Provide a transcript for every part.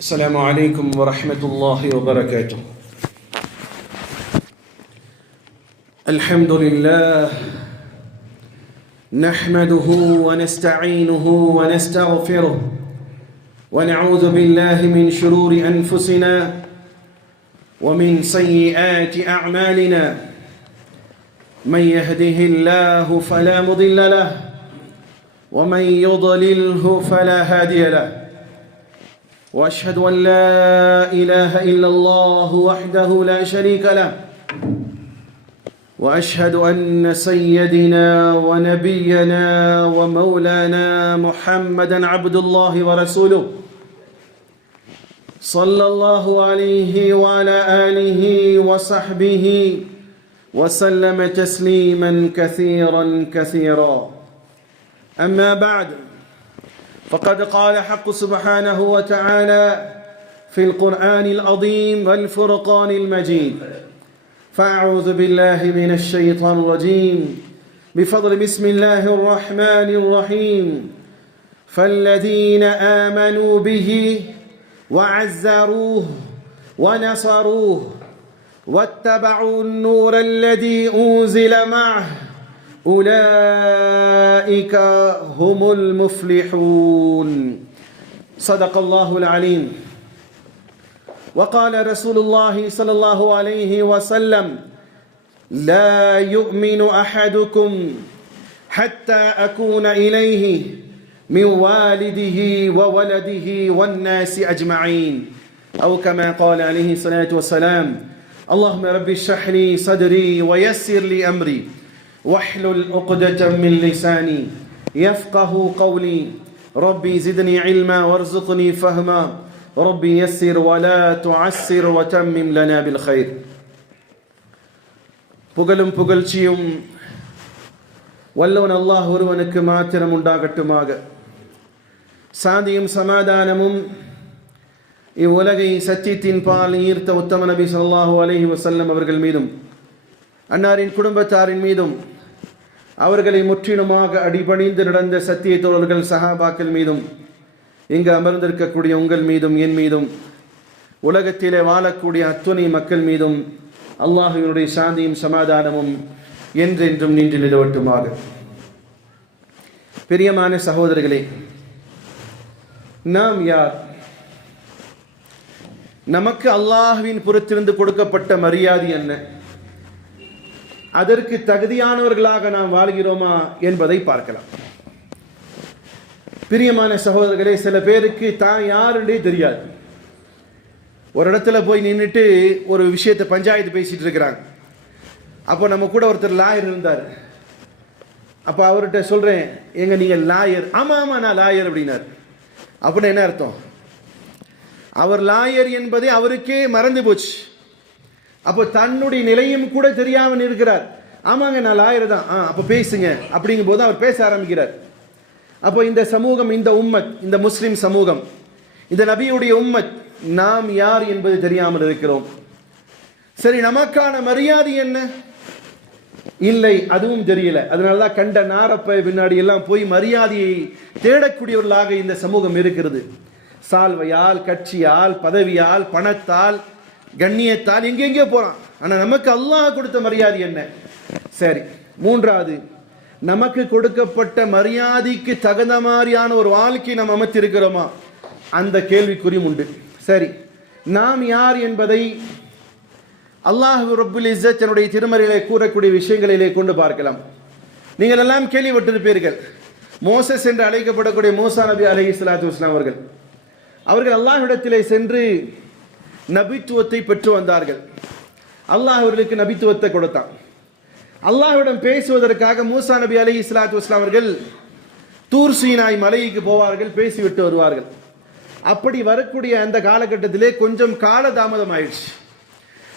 السلام عليكم ورحمة الله وبركاته. الحمد لله نحمده ونستعينه ونستغفره ونعوذ بالله من شرور أنفسنا ومن سيئات أعمالنا. من يهده الله فلا مضل له ومن يضلله فلا هادي له. وأشهد أن لا إله إلا الله وحده لا شريك له. وأشهد أن سيدنا ونبينا ومولانا محمدا عبد الله ورسوله صلى الله عليه وعلى آله وصحبه وسلم تسليما كثيرا كثيرا. أما بعد، فقد قال حق سبحانه وتعالى في القرآن العظيم والفرقان المجيد: فأعوذ بالله من الشيطان الرجيم بفضل بسم الله الرحمن الرحيم. فالذين آمنوا به وعزروه ونصروه واتبعوا النور الذي أنزل معه أولئك هم المفلحون. صدق الله العليم. وقال رسول الله صلى الله عليه وسلم: لا يؤمن أحدكم حتى أكون إليه من والده وولده والناس أجمعين، أو كما قال عليه الصلاة والسلام: اللهم رب اشرح لي صدري ويسر لي أمري واحلل عقدة من لساني يفقه قولي ربي زدني علما وارزقني فهما ربي يسر ولا تعسر وتمم لنا بالخير. புகழும் புகழ்ச்சியும் வல்லவன் அல்லாஹ் ஒருவனுக்கு மாத்திரம் உண்டாகட்டுமாக. சாந்தியும் சமாதானமும் இவ்வுலகை சத்தியத்தின் பால் ஈர்த்த உத்தம நபி ஸல்லல்லாஹு அலைஹி வஸல்லம் அவர்கள் மீதும், அன்னாரின் குடும்பத்தாரின் மீதும், அவர்களை முற்றிலுமாக அடிபணிந்து நடந்த சத்திய தோழர்கள் சஹாபாக்கள் மீதும், இங்கு அமர்ந்திருக்கக்கூடிய உங்கள் மீதும், என் மீதும், உலகத்திலே வாழக்கூடிய அத்துணை மக்கள் மீதும் அல்லாஹ்வினுடைய சாந்தியும் சமாதானமும் என்றென்றும் நின்று நிலவட்டுமாக. பிரியமான சகோதரர்களே, நாம் யார்? நமக்கு அல்லாஹ்வின் புறத்திலிருந்து கொடுக்கப்பட்ட மரியாதை என்ன? அதற்கு தகுதியானவர்களாக நாம் வாழ்கிறோமா என்பதை பார்க்கலாம். பிரியமான சகோதரர்களே, சில பேருக்கு தான் யாருன்றே தெரியாது. ஒரு இடத்துல போய் நின்றுட்டு ஒரு விஷயத்தை பஞ்சாயத்து பேசிட்டு இருக்கிறாங்க. அப்போ நம்ம கூட ஒருத்தர் லாயர் இருந்தார். அப்போ அவர்கிட்ட சொல்கிறேன், எங்க நீங்கள் லாயர்? ஆமாம் ஆமாம் நான் லாயர் அப்படின்னார். அப்படின்னு என்ன அர்த்தம்? அவர் லாயர் என்பதை அவருக்கே மறந்து போச்சு. அப்போ தன்னுடைய நிலையும் கூட தெரியாமல் இருக்கிறார். ஆமாங்க நான் லாயர் தான். அப்போ பேசுங்க அப்படிங்கும் போது அவர் பேச ஆரம்பிக்கிறார். அப்போ இந்த சமூகம், இந்த உம்மத், இந்த முஸ்லிம் சமூகம், இந்த நபியுடைய உம்மத், நாம் யார் என்பது தெரியாமல் இருக்கிறோம். சரி, நமக்கான மரியாதை என்ன? இல்லை, அதுவும் தெரியல. அதனாலதான் கண்ட நாரப்ப பின்னாடி எல்லாம் போய் மரியாதையை தேடக்கூடியவர்களாக இந்த சமூகம் இருக்கிறது. சால்வையால், கட்சியால், பதவியால், பணத்தால், கண்ணியத்தால் எங்கெங்கே போறான். ஆனா நமக்கு அல்லாஹ் கொடுத்த மரியாதை என்ன? சரி, மூன்றாவது, நமக்கு கொடுக்கப்பட்ட மரியாதைக்கு தகுந்த மாதிரியான ஒரு வாழ்க்கை நாம் அமைத்திருக்கிறோமா? அந்த கேள்விக்குறியும் உண்டு. சரி, நாம் யார் என்பதை அல்லாஹ் ரப்புல் இஸ்ஸத் தன்னுடைய திருமறையிலே கூறக்கூடிய விஷயங்களிலே கொண்டு பார்க்கலாம். நீங்கள் எல்லாம் கேள்விப்பட்டிருப்பீர்கள், மோசஸ் என்று அழைக்கப்படக்கூடிய மூசா நபி அலைஹிஸ்ஸலாத்து வஸ்ஸலாம் அவர்கள் அல்லாஹ்விடத்திலே சென்று நபித்துவத்தை பெற்று வந்தார்கள். அல்லாஹ் அவர்களுக்கு நபித்துவத்தை கொடுத்தான். அல்லாஹ்விடம் பேசுவதற்காக மூசா நபி அலைஹிஸ்ஸலாத்து வஸ்ஸலாம் அவர்கள் தூர் சீனாய் மலைக்கு போவார்கள், பேசிவிட்டு வருவார்கள். அப்படி வரக்கூடிய அந்த காலகட்டத்திலே கொஞ்சம் காலதாமதம் ஆயிடுச்சு.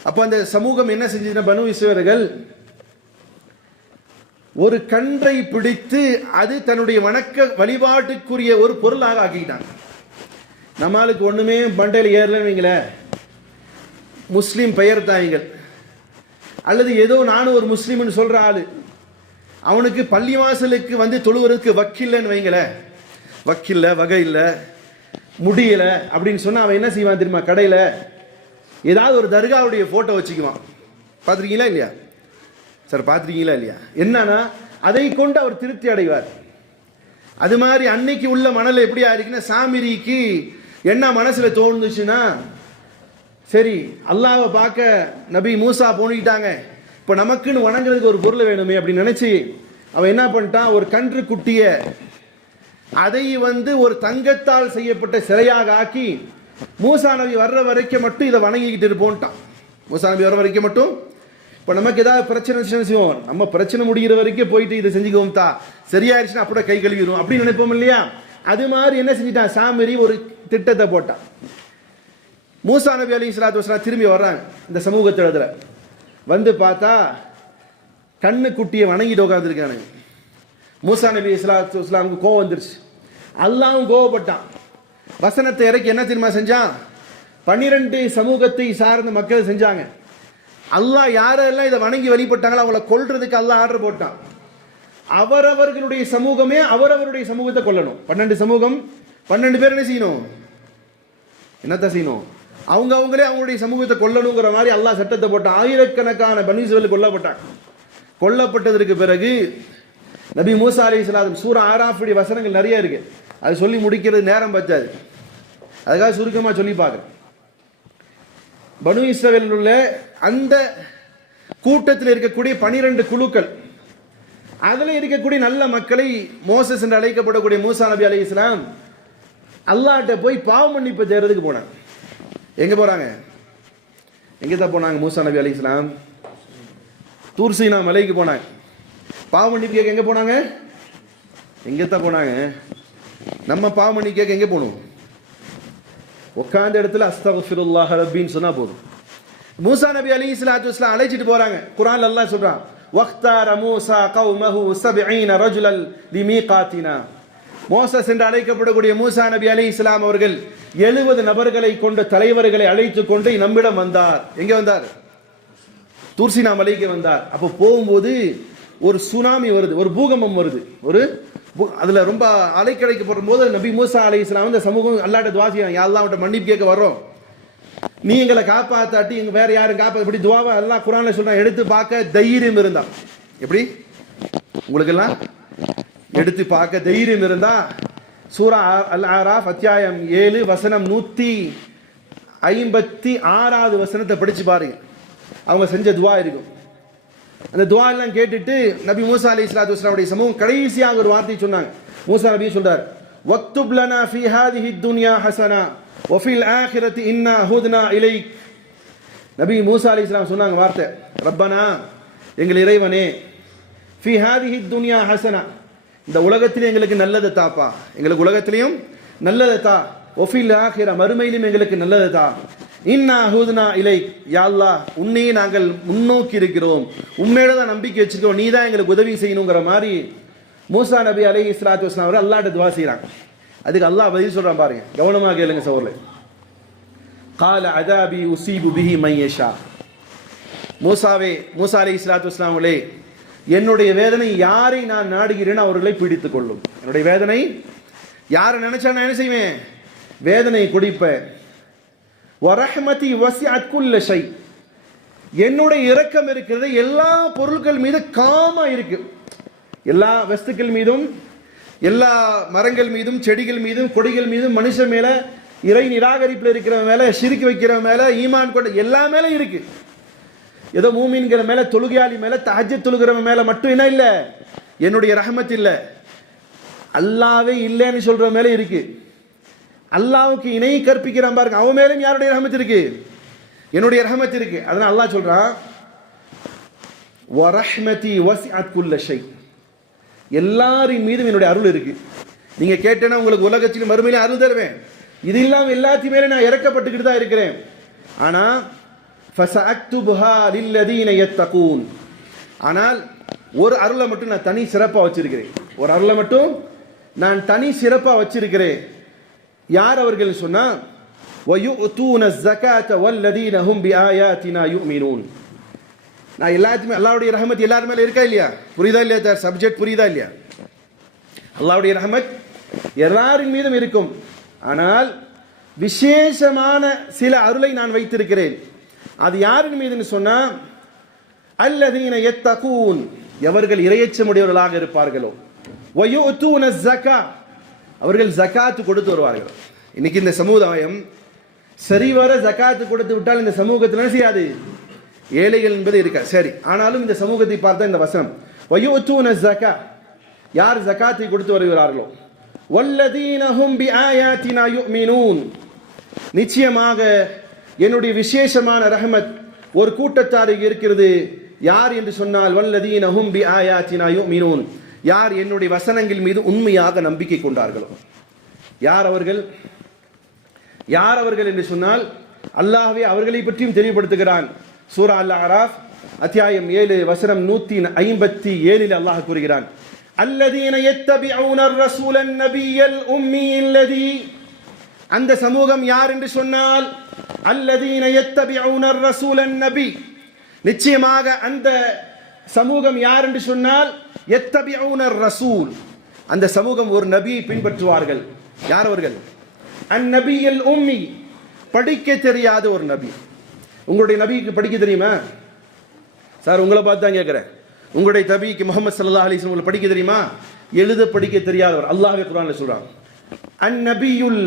அப்போ அந்த சமூகம் என்ன செஞ்சதுன்னா, பனு இஸ்ரவேலர்கள் ஒரு கன்றை பிடித்து அது தன்னுடைய வணக்க வழிபாட்டுக்குரிய ஒரு பொருளாக ஆக்கிட்டாங்க. நம்மளுக்கு ஒண்ணுமே பண்டையில் ஏறலன்னு வைங்களேன், முஸ்லீம் பெயர் தாய்கள், அல்லது ஏதோ நானும் ஒரு முஸ்லீம்னு சொல்ற ஆளு, அவனுக்கு பள்ளிவாசலுக்கு வந்து தொழுவதற்கு வக்கில்லைன்னு வைங்களேன், வக்கில்ல, வகை இல்லை, முடியல அப்படின்னு சொன்னா அவன் என்ன செய்வான் தெரியுமா? கடையில ஏதாவது ஒரு தர்காவுடைய போட்டோ வச்சுக்குவான். பார்த்துருக்கீங்களா இல்லையா சார்? பார்த்துருக்கீங்களா இல்லையா? என்னன்னா அதை கொண்டு அவர் திருப்தி அடைவார். அது மாதிரி அன்னைக்கு உள்ள மணல் எப்படி ஆயிருக்குன்னா, சாமிரிக்கு என்ன மனசுல தோணுச்சுன்னா, சரி அல்லாஹ்வை பார்க்க நபி மூசா போனிட்டாங்க, இப்போ நமக்குன்னு வணங்குறதுக்கு ஒரு பொருள் வேணுமே அப்படின்னு நினைச்சு அவன் என்ன பண்ணிட்டான், ஒரு கன்று குட்டிய அதை ஒரு தங்கத்தால் செய்யப்பட்ட சிலையாக ஆக்கி மூசா நபி வர்ற வரைக்கும் மட்டும் இதை வணங்கிக்கிட்டு இருப்போன்ட்டான். மூசா நபி வர்ற வரைக்கும் மட்டும். இப்போ நமக்கு ஏதாவது பிரச்சனை செய்வோம், நம்ம பிரச்சனை முடிகிற வரைக்கும் போயிட்டு இதை செஞ்சுக்குவோம் தா, சரியாயிருச்சுன்னா அப்படியே கை கழுவிடுவோம் அப்படின்னு நினைப்போம் இல்லையா? அது மாதிரி என்ன செஞ்சிட்டான், சாமிரி ஒரு திட்டத்தை போட்டான். மூசா நபி அலைஹிஸ்ஸலாத்து வஸலாம் திரும்பி வர்றாங்க இந்த சமூகத்திடத்துல. வந்து பார்த்தா கண்ணு குட்டியை வணங்கிட்டு உட்காந்துருக்கானுங்க. மூசா நபி ஸல்லல்லாஹு அலைஹி கோவம் வந்துருச்சு. அல்லாஹ்வும் கோவப்பட்டான். வசனத்தை இறக்கி என்ன தெரியுமா செஞ்சான்? 12 சமூகத்தை சார்ந்த மக்கள் செஞ்சாங்க. அல்லாஹ் யாரெல்லாம் இதை வணங்கி வழிபட்டாங்களோ அவங்கள கொல்றதுக்கு அல்லாஹ் ஆர்டர் போட்டான். அவரவர்களுடைய சமூகமே அவரவருடைய சமூகத்தை கொல்லணும். 12 சமூகம் 12 பேர் என்ன செய்யணும்? என்னத்தான் செய்யணும்? அவங்களே அவங்களுடைய சமூகத்தை கொல்லணுங்கிற மாதிரி அல்லாஹ் சட்டத்தை போட்டான். ஆயிரக்கணக்கான பனி இஸ்ரவேல் கொல்லப்பட்டாங்க. கொல்லப்பட்டதற்கு பிறகு நபி மூசா அலைஹிஸ்ஸலாம் சூரா ஆராஃபுடைய வசனங்கள் நிறைய இருக்கு, அது சொல்லி முடிக்கிறது நேரம் பத்தாது, அதுக்காக சுருக்கமாக சொல்லி பார்க்குறேன். பனு இஸ்ரவேலில் உள்ள அந்த கூட்டத்தில் இருக்கக்கூடிய 12 குழுக்கள், அதில் இருக்கக்கூடிய நல்ல மக்களை மோசஸ் என்று அழைக்கப்படக்கூடிய மூசா நபி அலைஹிஸ்ஸலாம் அல்லாஹ்ட்ட போய் பாவ மன்னிப்பு தேடுறதுக்கு போனாங்க. எங்க போறாங்க? எங்க தான் போனாங்க? மூசா நபி அலைஹிஸ்ஸலாம் தூர் சீனா மலைக்கு போனாங்க. பாவ மன்னிப்பு கேட்க எங்க போனாங்க? எங்க தான் போனாங்க? நம்ம பாவ மன்னிப்பு கேட்க எங்க போகணும்? உட்கார்ந்த இடத்துல அஸ்தக்ஃபிருல்லாஹ் ரப்பின்னு சொன்னா போதும். மூசா நபி அலைஹிஸ்ஸலாத்து வஸலாம் அழைச்சிட்டு போறாங்க. குர்ஆன்ல அல்லாஹ் சொல்றான், வக்தார மூசா கௌமஹு 70 ரஜுலல் லிமீகாத்தினா. மோசஸ் என்று அழைக்கப்படக்கூடிய மூசா நபி அலைஹிஸ்ஸலாம் அவர்கள் 70 நபர்களை கொண்ட தலைவர்களை அழைத்து கொண்டு நம்மிடம் வந்தார். எங்க வந்தார்? தூர்சீனா மலைக்கு வந்தார். அப்போ போகும்போது ஒரு சுனாமி வருது, ஒரு பூகம்பம் வருது. அதுல ரொம்ப அலைக்கழைக்கப்படும் போது நபி மூசா அலைஹிஸ்ஸலாம் இந்த சமூகம் அல்லாஹ்ட்ட துஆ செய்றாங்க, யா அல்லாஹ் அவட்ட மன்னிப்பு கேட்க வர்றோம், நீ எங்களை காப்பாத்தாட்டி எங்க வேற யாரும் காப்பா. இப்படி துஆவை அல்லாஹ் குர்ஆன்ல சொல்றான். எடுத்து பார்க்க தைரியம் இருந்தா, எப்படி உங்களுக்கு எல்லாம் எடுத்து பார்க்க தைரியம் இருந்தா சூரா அல் ஆராஃப் அத்தியாயம் 7 வசனம் 156வது வசனத்தை படிச்சு பாருங்க. அவங்க செஞ்ச துஆ இருக்கும். அந்த துஆ எல்லாம் கேட்டுட்டு நபி மூசா அலைஹிஸ்ஸலாத்து வஸலாமுடைய சமூகம் கடைசியாக ஒரு வார்த்தை சொன்னாங்க. மூசா நபி சொல்றார், வக்துப் லனா ஃபீ ஹாதிஹி துன்யா ஹஸனா வ ஃபில் ஆখিরাতি இன்னா ஹுத்னா இலைக். நபி மூசா அலைஹிஸ்ஸலாம் சொன்னாங்க வார்த்தை, ரப்பனா எங்கள் இறைவனே, ஃபீ ஹாதிஹி துன்யா ஹஸனா, இந்த உலகத்திலே எங்களுக்கு நல்லதை தாப்பா, எங்களுக்கு உலகத்திலையும் நல்லதை தா, ஒஃபில் ஆகிற மறுமையிலும் எங்களுக்கு நல்லதை தா, இன்னா ஹுத்னா இலைக், யா அல்லாஹ் உன்னையே நாங்கள் முன்னோக்கி இருக்கிறோம், உண்மையில தான் நம்பிக்கை வச்சிருக்கோம், நீ தான் எங்களுக்கு உதவி செய்யணுங்கிற மாதிரி மூசா நபி அலைஹிஸ்ஸலாத்து வஸலாம் அவர் அல்லாஹ்ட்ட துஆ செய்றாங்க. அதுக்கு அல்லாஹ் பதில் சொல்றான் பாருங்க, கவனமாக கேளுங்க சகோதரர்களே. கால அதாபி உஸீபு பிஹி மன் யஷா. மூசா அலைஹிஸ்ஸலாத்து வஸலாமுலே, என்னுடைய வேதனை யாரை நான் நாடுகிறேன் அவர்களை பிடித்துக் கொள்ளும். என்னுடைய வேதனை யாரை நினைச்சா நான் என்ன செய்வேன்? வேதனை குடிப்பேன். வரஹ்மதி வஸிஅத் குல்ல ஷை. என்னுடைய இரக்கம் இருக்கிறது எல்லா பொருட்கள் மீது காமா இருக்கு. எல்லா வஸ்துக்கள் மீதும், எல்லா மரங்கள் மீதும், செடிகள் மீதும், கொடிகள் மீதும், மனுஷன் மேல, இறை நிராகரிப்பில் இருக்கிறவன் மேல, ஷிர்க் வைக்கிறவன் மேல, ஈமான் கொண்ட எல்லா மேல இருக்கு. ஏதோ மூமின்கிற மேல, தொழுகையாளி மேல, தஹஜ்ஜுத் தொழுகிறவன் மேல மட்டும் என்ன இல்ல, என்னுடைய ரஹமத் இல்ல. அல்லாஹ்வே இல்லைன்னு சொல்ற மேல இருக்கு. அல்லாஹ்வுக்கு இணை கற்பிக்கிறான் பாருங்க, அவன் மேலும் யாருடைய ரஹமத் இருக்கு? என்னுடைய ரஹமத் இருக்கு. அதனால அல்லாஹ் சொல்றான், வரஹ்மதி வஸிஅத் குல்ல ஷை. எல்லாரின் மீதும் என்னுடைய அருள் இருக்கு. நீங்க கேட்டேன்னா உங்களுக்கு உலகத்திலும் மறுமையிலும் அருள் தருவேன். இது இல்லாம எல்லாத்தையும் மேல நான் இறக்கப்பட்டுக்கிட்டு தான் இருக்கிறேன். ஆனா ஃபஸஅக்துபுஹா லில்லதீன யத்தகூன். ஆனால் ஒரு அருளை மட்டும் நான் தனி சிறப்பா வச்சிருக்கிறேன். ஒரு அருளை மட்டும் நான் தனி சிறப்பா வச்சிருக்கிறேன். யார் அவர்கள் சொன்னா, வயுஅதூன ஸகாத வல்லதீன ஹும் பிஆயாத்தினா யுமினூன். நான் எல்லாத்துமே அல்லாஹ்வுடைய ரஹமத் எல்லார் மேல இருக்கா இல்லையா? புரியுதா இல்லையா சார்? சப்ஜெக்ட் புரியுதா இல்லையா? அல்லாஹ்வுடைய ரஹமத் எல்லாரின் மீதும் இருக்கும். ஆனால் விசேஷமான சில அருளை நான் வைத்திருக்கிறேன். அது யாரின் மீதுன்னு சொன்னா, அல்லதீன யத்தகூன், எவர்கள் இறையச்சமுடையவர்களாக இருப்பார்களோ, வயுத்தூன ஸக்கா, அவர்கள் ஜகாத் கொடுத்து வருவார்கள். இன்னைக்கு இந்த சமுதாயம் சரிவர ஜகாத்து கொடுத்து விட்டால் இந்த சமூகத்தில் என்ன செய்யாது, ஏழைகள் என்பது இருக்க சரி. ஆனாலும் இந்த சமூகத்தை பார்த்தா இந்த வசனம் வயுத்தூன ஸக்கா, யார் ஜகாத்தை கொடுத்து வருகிறார்களோ, வல்லதீன ஹும் பிஆயாத்தினா யுமினூன், நிச்சயமாக என்னுடைய விசேஷமான ரஹ்மத் ஒரு கூட்டத்தாருக்கு இருக்கிறது. யார் என்று சொன்னால் வல்லதீன ஹும் பிஆயாத்தினா யுமினூன், யார் என்னுடைய வசனங்கள் மீது உண்மையாக நம்பிக்கை கொண்டார்களோ. யார் அவர்கள்? யார் அவர்கள் என்று சொன்னால் அல்லாஹ்வே அவர்களை பற்றியும் தெளிவுபடுத்துகிறான். சூரா அல் அராஃப் அத்தியாயம் 7 வசனம் 157 அல்லாஹ் கூறுகிறான், அல்லதீன யத்தபிஊன الرسول النبي الامي الذي, அந்த சமூகம் யார் என்று சொன்னால் அல்லதீன யத்தபிஊன الرسول النبي, நிச்சயமாக அந்த சமூகம் யார் என்று சொன்னால் யத்தபிஊன الرسول, அந்த சமூகம் ஒரு நபியை பின்பற்றுவார்கள். யார் அவர்கள்? அந்நபியல் உம்மி, படிக்க தெரியாத ஒரு நபி. உங்களுடைய நபிக்கு படிக்க தெரியுமா? சார் உங்களை பார்த்து தான் கேட்குறேன். உங்களுடைய நபிக்கு முஹம்மது ஸல்லல்லாஹு அலைஹி வஸல்லம் படிக்க தெரியுமா? எழுத படிக்க தெரியாதவர். அல்லாஹ்வே குர்ஆன்ல சொல்றான், அந்நபியுல்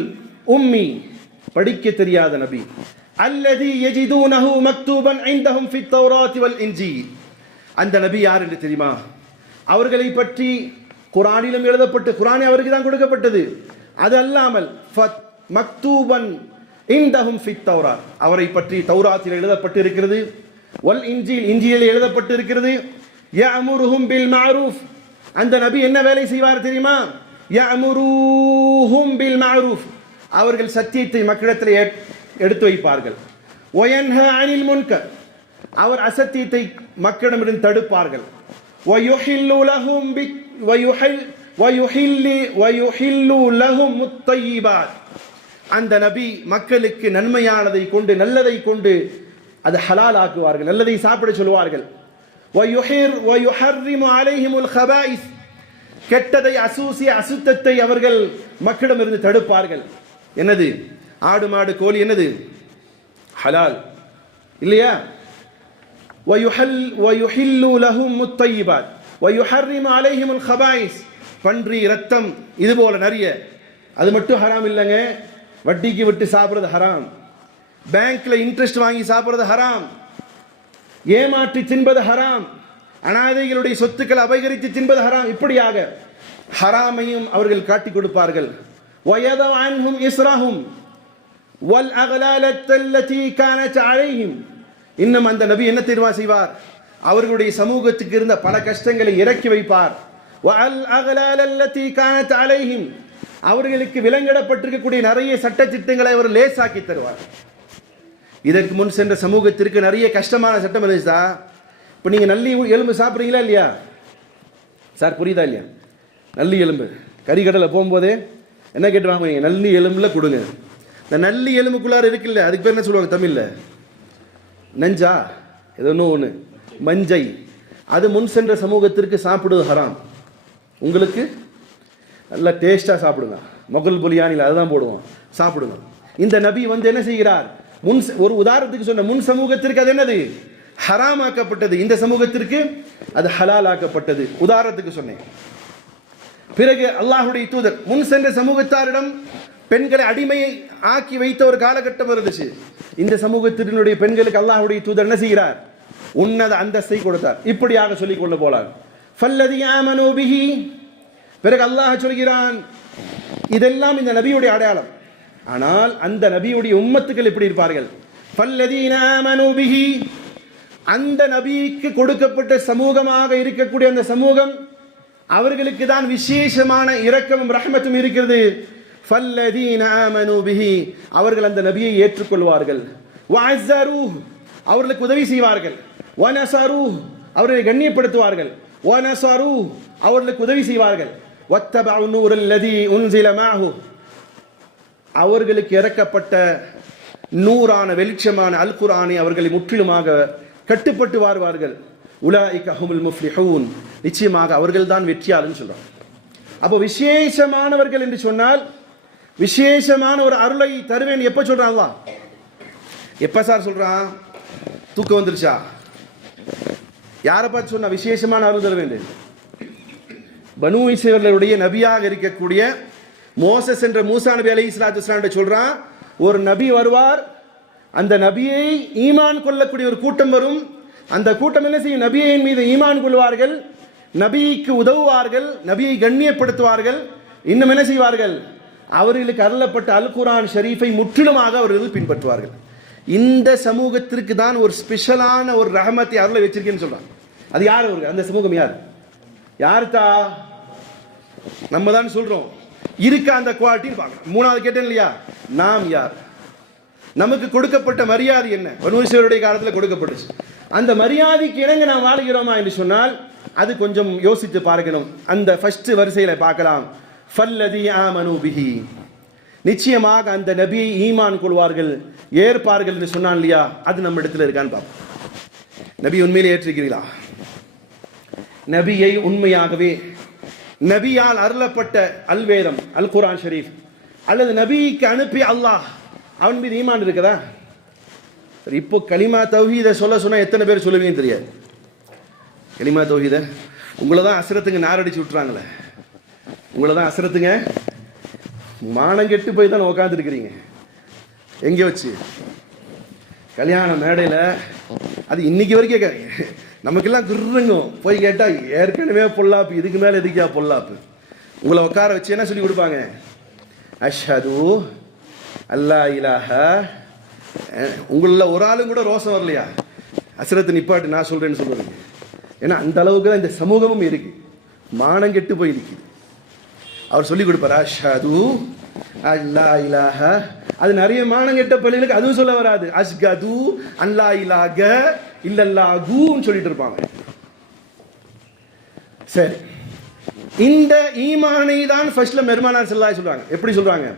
உம்மி, படிக்க தெரியாத நபி. அல்லதி யஜிதூனஹு மக்தூபன் இன்தஹும் ஃபித் தௌராத் வல் இன்ஜீல், அந்த நபி யார் என்று தெரியுமா? அவர்களை பற்றி குர்ஆனிலும் எழுதப்பட்டு, குர்ஆனே அவருக்கு தான் கொடுக்கப்பட்டது. அது அல்லாமல் மக்தூபன் இன்தஹும் ஃபித் தௌராத், அவரை பற்றி தௌராத்தில் எழுதப்பட்டு இருக்கிறது. வல் இன்ஜீல், இன்ஜீலில் எழுதப்பட்டு இருக்கிறது. யஅமுருஹும் பில் மஅரூஃப், அந்த நபி என்ன வேலை செய்வார் தெரியுமா? யஅமுருஹும் பில் மஅரூஃப், அவர்கள் சத்தியத்தை மக்களிடத்தில் எடுத்து வைப்பார்கள். வயன்ஹா அனில் முன்கர், அவர் அசத்தியத்தை மக்களிடமிருந்து தடுப்பார்கள். வயுஹில்லு லஹும் வயுஹில்லு லஹும் முத்தய்யிபாத், அந்த நபி மக்களுக்கு நன்மையானதை கொண்டு, நல்லதை கொண்டு அது ஹலால் ஆக்குவார்கள், நல்லதை சாப்பிட சொல்வார்கள். வயுஹர்ரிமு அலைஹிமுல் ஹபாயிஸ், கெட்டதை அசுத்தத்தை அவர்கள் மக்களிடமிருந்து தடுப்பார்கள். என்னது? ஆடு மாடு கோழி என்னது? ஹலால் இல்லையா? வயுஹில்லு லஹும் முத்தய்யிபாத் வயுஹர்ரிமு அலைஹிமுல் ஹபாயிஸ், பன்றி ரத்தம் இது போல நிறைய. அது மட்டும் ஹராம் இல்லைங்க, வட்டிக்கு விட்டு சாப்பிட்றது ஹராம், பேங்க்ல இன்ட்ரெஸ்ட் வாங்கி சாப்பிட்றது ஹராம், ஏமாற்றி தின்பது ஹராம், அனாதைகளுடைய சொத்துக்களை அபகரித்து தின்பது ஹராம். இப்படியாக ஹராமையும் அவர்கள் காட்டிக் கொடுப்பார்கள். வயதவ் அன்ஹும் இஸ்ரஹும் வல் அக்லாலத்தல்லதி கானத் அலைஹிம், இன்னும் அந்த நபி என்ன தெரியுமா செய்வார்? அவர்களுடைய சமூகத்துக்கு இருந்த பல கஷ்டங்களை இறக்கி வைப்பார். வல் அக்லாலல்லதி கானத் அலைஹிம், அவர்களுக்கு விலங்கிடப்பட்டிருக்கக்கூடிய நிறைய சட்ட திட்டங்களை அவர் லேசாக்கி தருவார். இதற்கு முன் சென்ற சமூகத்திற்கு நிறைய கஷ்டமான சட்டம் இருந்துச்சா? இப்போ நீங்கள் நல்லி எலும்பு சாப்பிட்றீங்களா இல்லையா? சார் புரியுதா இல்லையா? நல்லி எலும்பு கறிக்கடலை போகும்போதே என்ன கேட்டு வாங்குவீங்க? நல்லி எலும்புல கொடுங்க. இந்த நல்லி எலும்புக்குள்ளார இருக்குல்ல, அதுக்கு பேர் என்ன சொல்லுவாங்க தமிழில்? நஞ்சா, ஏதோ ஒன்று மஞ்சை. அது முன் சென்ற சமூகத்திற்கு சாப்பிடுவது ஹராம். உங்களுக்கு நல்லா டேஸ்டாக சாப்பிடுங்க, மொகல் புலியானில் அதுதான் போடுவோம், சாப்பிடுங்க. இந்த நபி வந்து என்ன செய்கிறார்? ஒரு உதாரணத்துக்கு சொன்ன முன் சமூகத்திற்கு அது என்னது? ஹராம் ஆக்கப்பட்டது. இந்த சமூகத்திற்கு அது ஹலால் ஆக்கப்பட்டது. உதாரணத்துக்கு சொன்னேன். பிறகு அல்லாஹ்வுடைய தூதர் முன் சென்ற சமூகத்தாரிடம் பெண்களை அடிமையை ஆக்கி வைத்த ஒரு காலகட்டம் இருந்துச்சு. இந்த சமூகத்தினுடைய பெண்களுக்கு அல்லாஹ்வுடைய தூதர் என்ன செய்கிறார்? உன்னத அந்தஸ்தை கொடுத்தார். இப்படியாக சொல்லிக் கொள்ள போலாம். ஃபல்லதி ஆமனூ பிஹி, பிறகு அல்லாஹ் சொல்கிறான், இதெல்லாம் இந்த நபியுடைய அடையாளம். ஆனால் அந்த நபியுடைய உம்மத்துக்கள் எப்படி இருப்பார்கள்? ஃபல்லதீன ஆமனூ பிஹி, அந்த நபிக்கு கொடுக்கப்பட்ட சமூகமாக இருக்கக்கூடிய அந்த சமூகம், அவர்களுக்கு தான் விசேஷமான இரக்கமும் ரஹ்மத்தும் இருக்கிறது. ஃபல்லதீன ஆமனூ பிஹி, அவர்கள் அந்த நபியை ஏற்றுக்கொள்வார்கள். வஅஸ்ஸரூஹ், அவர்களுக்கு உதவி செய்வார்கள். வனஸரூஹ், அவர்களை கண்ணியப்படுத்துவார்கள். வனஸரூஹ், அவர்களுக்கு உதவி செய்வார்கள். வத்தபஉ நூரல்லதீ உன்ஸில மஅஹு, அவர்களுக்கு இறக்கப்பட்ட நூறான வெளிச்சமான அல் குர்ஆனை அவர்களை முற்றிலுமாக கட்டுப்பட்டு வாழ்வார்கள். உலாயிக ஹுமுல் முஃப்லிஹூன், நிச்சயமாக அவர்கள் தான் வெற்றியாளர்னு சொல்றாங்க. அப்போ விசேஷமானவர்கள் என்று சொன்னால் விசேஷமான ஒரு அருளை தருவேன் எப்ப சொல்றான் அல்லாஹ்? எப்ப சார் சொல்றான்? தூக்கம் வந்துருச்சா? யாரை பார்த்து சொன்னா விசேஷமான அருள் தருவேன்? பனு இஸ்ரவேலுடைய நபியாக இருக்கக்கூடிய மோசஸ் என்ற மூசா நபி அலைஹிஸ்ஸலாத்து வஸலாம் சொல்றான், ஒரு நபி வருவார், அந்த நபியை ஈமான் கொள்ளக்கூடிய ஒரு கூட்டம் வரும். அந்த கூட்டம் என்ன செய்யும்? நபியின் மீது ஈமான் கொள்வார்கள், நபிக்கு உதவுவார்கள், நபியை கண்ணியப்படுத்துவார்கள். இன்னும் என்ன செய்வார்கள்? அவர்களுக்கு அருளப்பட்ட அல் குர்ஆன் ஷரீஃபை முற்றிலுமாக அவர்கள் பின்பற்றுவார்கள். இந்த சமூகத்திற்கு தான் ஒரு ஸ்பெஷலான ஒரு ரஹமத்தை அருளை வச்சிருக்கேன்னு சொல்றாங்க. அது யார்? அந்த சமூகம் யார்? யாருத்தா? நம்ம தான் சொல்றோம். இருக்க அந்த குவாலிட்டின்னு பார்க்கணும். மூணாவது கேட்டேன் இல்லையா, நாம் யார்? நமக்கு கொடுக்கப்பட்ட மரியாதை என்ன? வனுவீஸ்வருடைய காலத்தில் கொடுக்கப்பட்டுச்சு. அந்த மரியாதைக்கு இணங்க நாம் வாழ்கிறோமா என்று சொன்னால் அது கொஞ்சம் யோசித்து பார்க்கணும். அந்த ஃபர்ஸ்ட் வரிசையில பார்க்கலாம். ஃபல்லதி ஆமனு பிஹி, நிச்சயமாக அந்த நபியை ஈமான் கொள்வார்கள், ஏற்பார்கள் என்று சொன்னான் இல்லையா, அது நம்ம இடத்துல இருக்கான்னு பார்ப்போம். நபி உண்மையிலே ஏற்றிருக்கிறீர்களா? நபியை உண்மையாகவே நபியால் அருளப்பட்ட அல்வேதம் அல் குர்ஆன் ஷரீஃப் அல்லது நபிக்கு அனுப்பி அல்லாஹ் அவன் மீது ஈமான் இருக்குதா? சரி, இப்போ கலிமா தௌஹீத சொன்னா எத்தனை பேர் சொல்லுவீங்கன்னு தெரியாது. கலிமா தௌஹீத உங்களை தான் அசரத்துங்க நாரடிச்சு விட்டுறாங்களே, உங்களை தான் அசரத்துங்க மானம் கெட்டு போய் தான் உட்காந்துருக்கிறீங்க. எங்கே வச்சு? கல்யாண மேடையில். அது இன்னைக்கு வரைக்கும் நமக்கெல்லாம் குர்றங்கும். போய் கேட்டால் ஏற்கனவே பொல்லாப்பு, இதுக்கு மேலே எதுக்கியா பொல்லாப்பு? உங்களை உட்கார வச்சு என்ன சொல்லி கொடுப்பாங்க? அஷ்ஹது அல்லா இலாஹ. உங்களில் ஒரு ஆளும் கூட ரோசம் வரலையா? அசரத்து நிப்பாட்டு, நான் சொல்றேன்னு சொல்லுவீங்க. ஏன்னா அந்த அளவுக்கு தான் இந்த சமூகமும் இருக்கு, மானம் கெட்டு போய் இருக்குது. அவர் சொல்லி கொடுப்பார் அஷ்ஹது அல்லா இலாஹ. அது நிறைய மானம் கெட்ட பள்ளிகளுக்கு அதுவும் சொல்ல வராது. அஷ்கது அல்லா இலாக இல்லல்லாஹுன்னு சொல்லிட்டு இருப்பாங்க. சரி, இந்த ஈமானை தான் ஃபர்ஸ்ட்ல பெருமானார் ஸல்லல்லாஹு அலைஹி சொல்றாங்க. எப்படி சொல்றாங்க?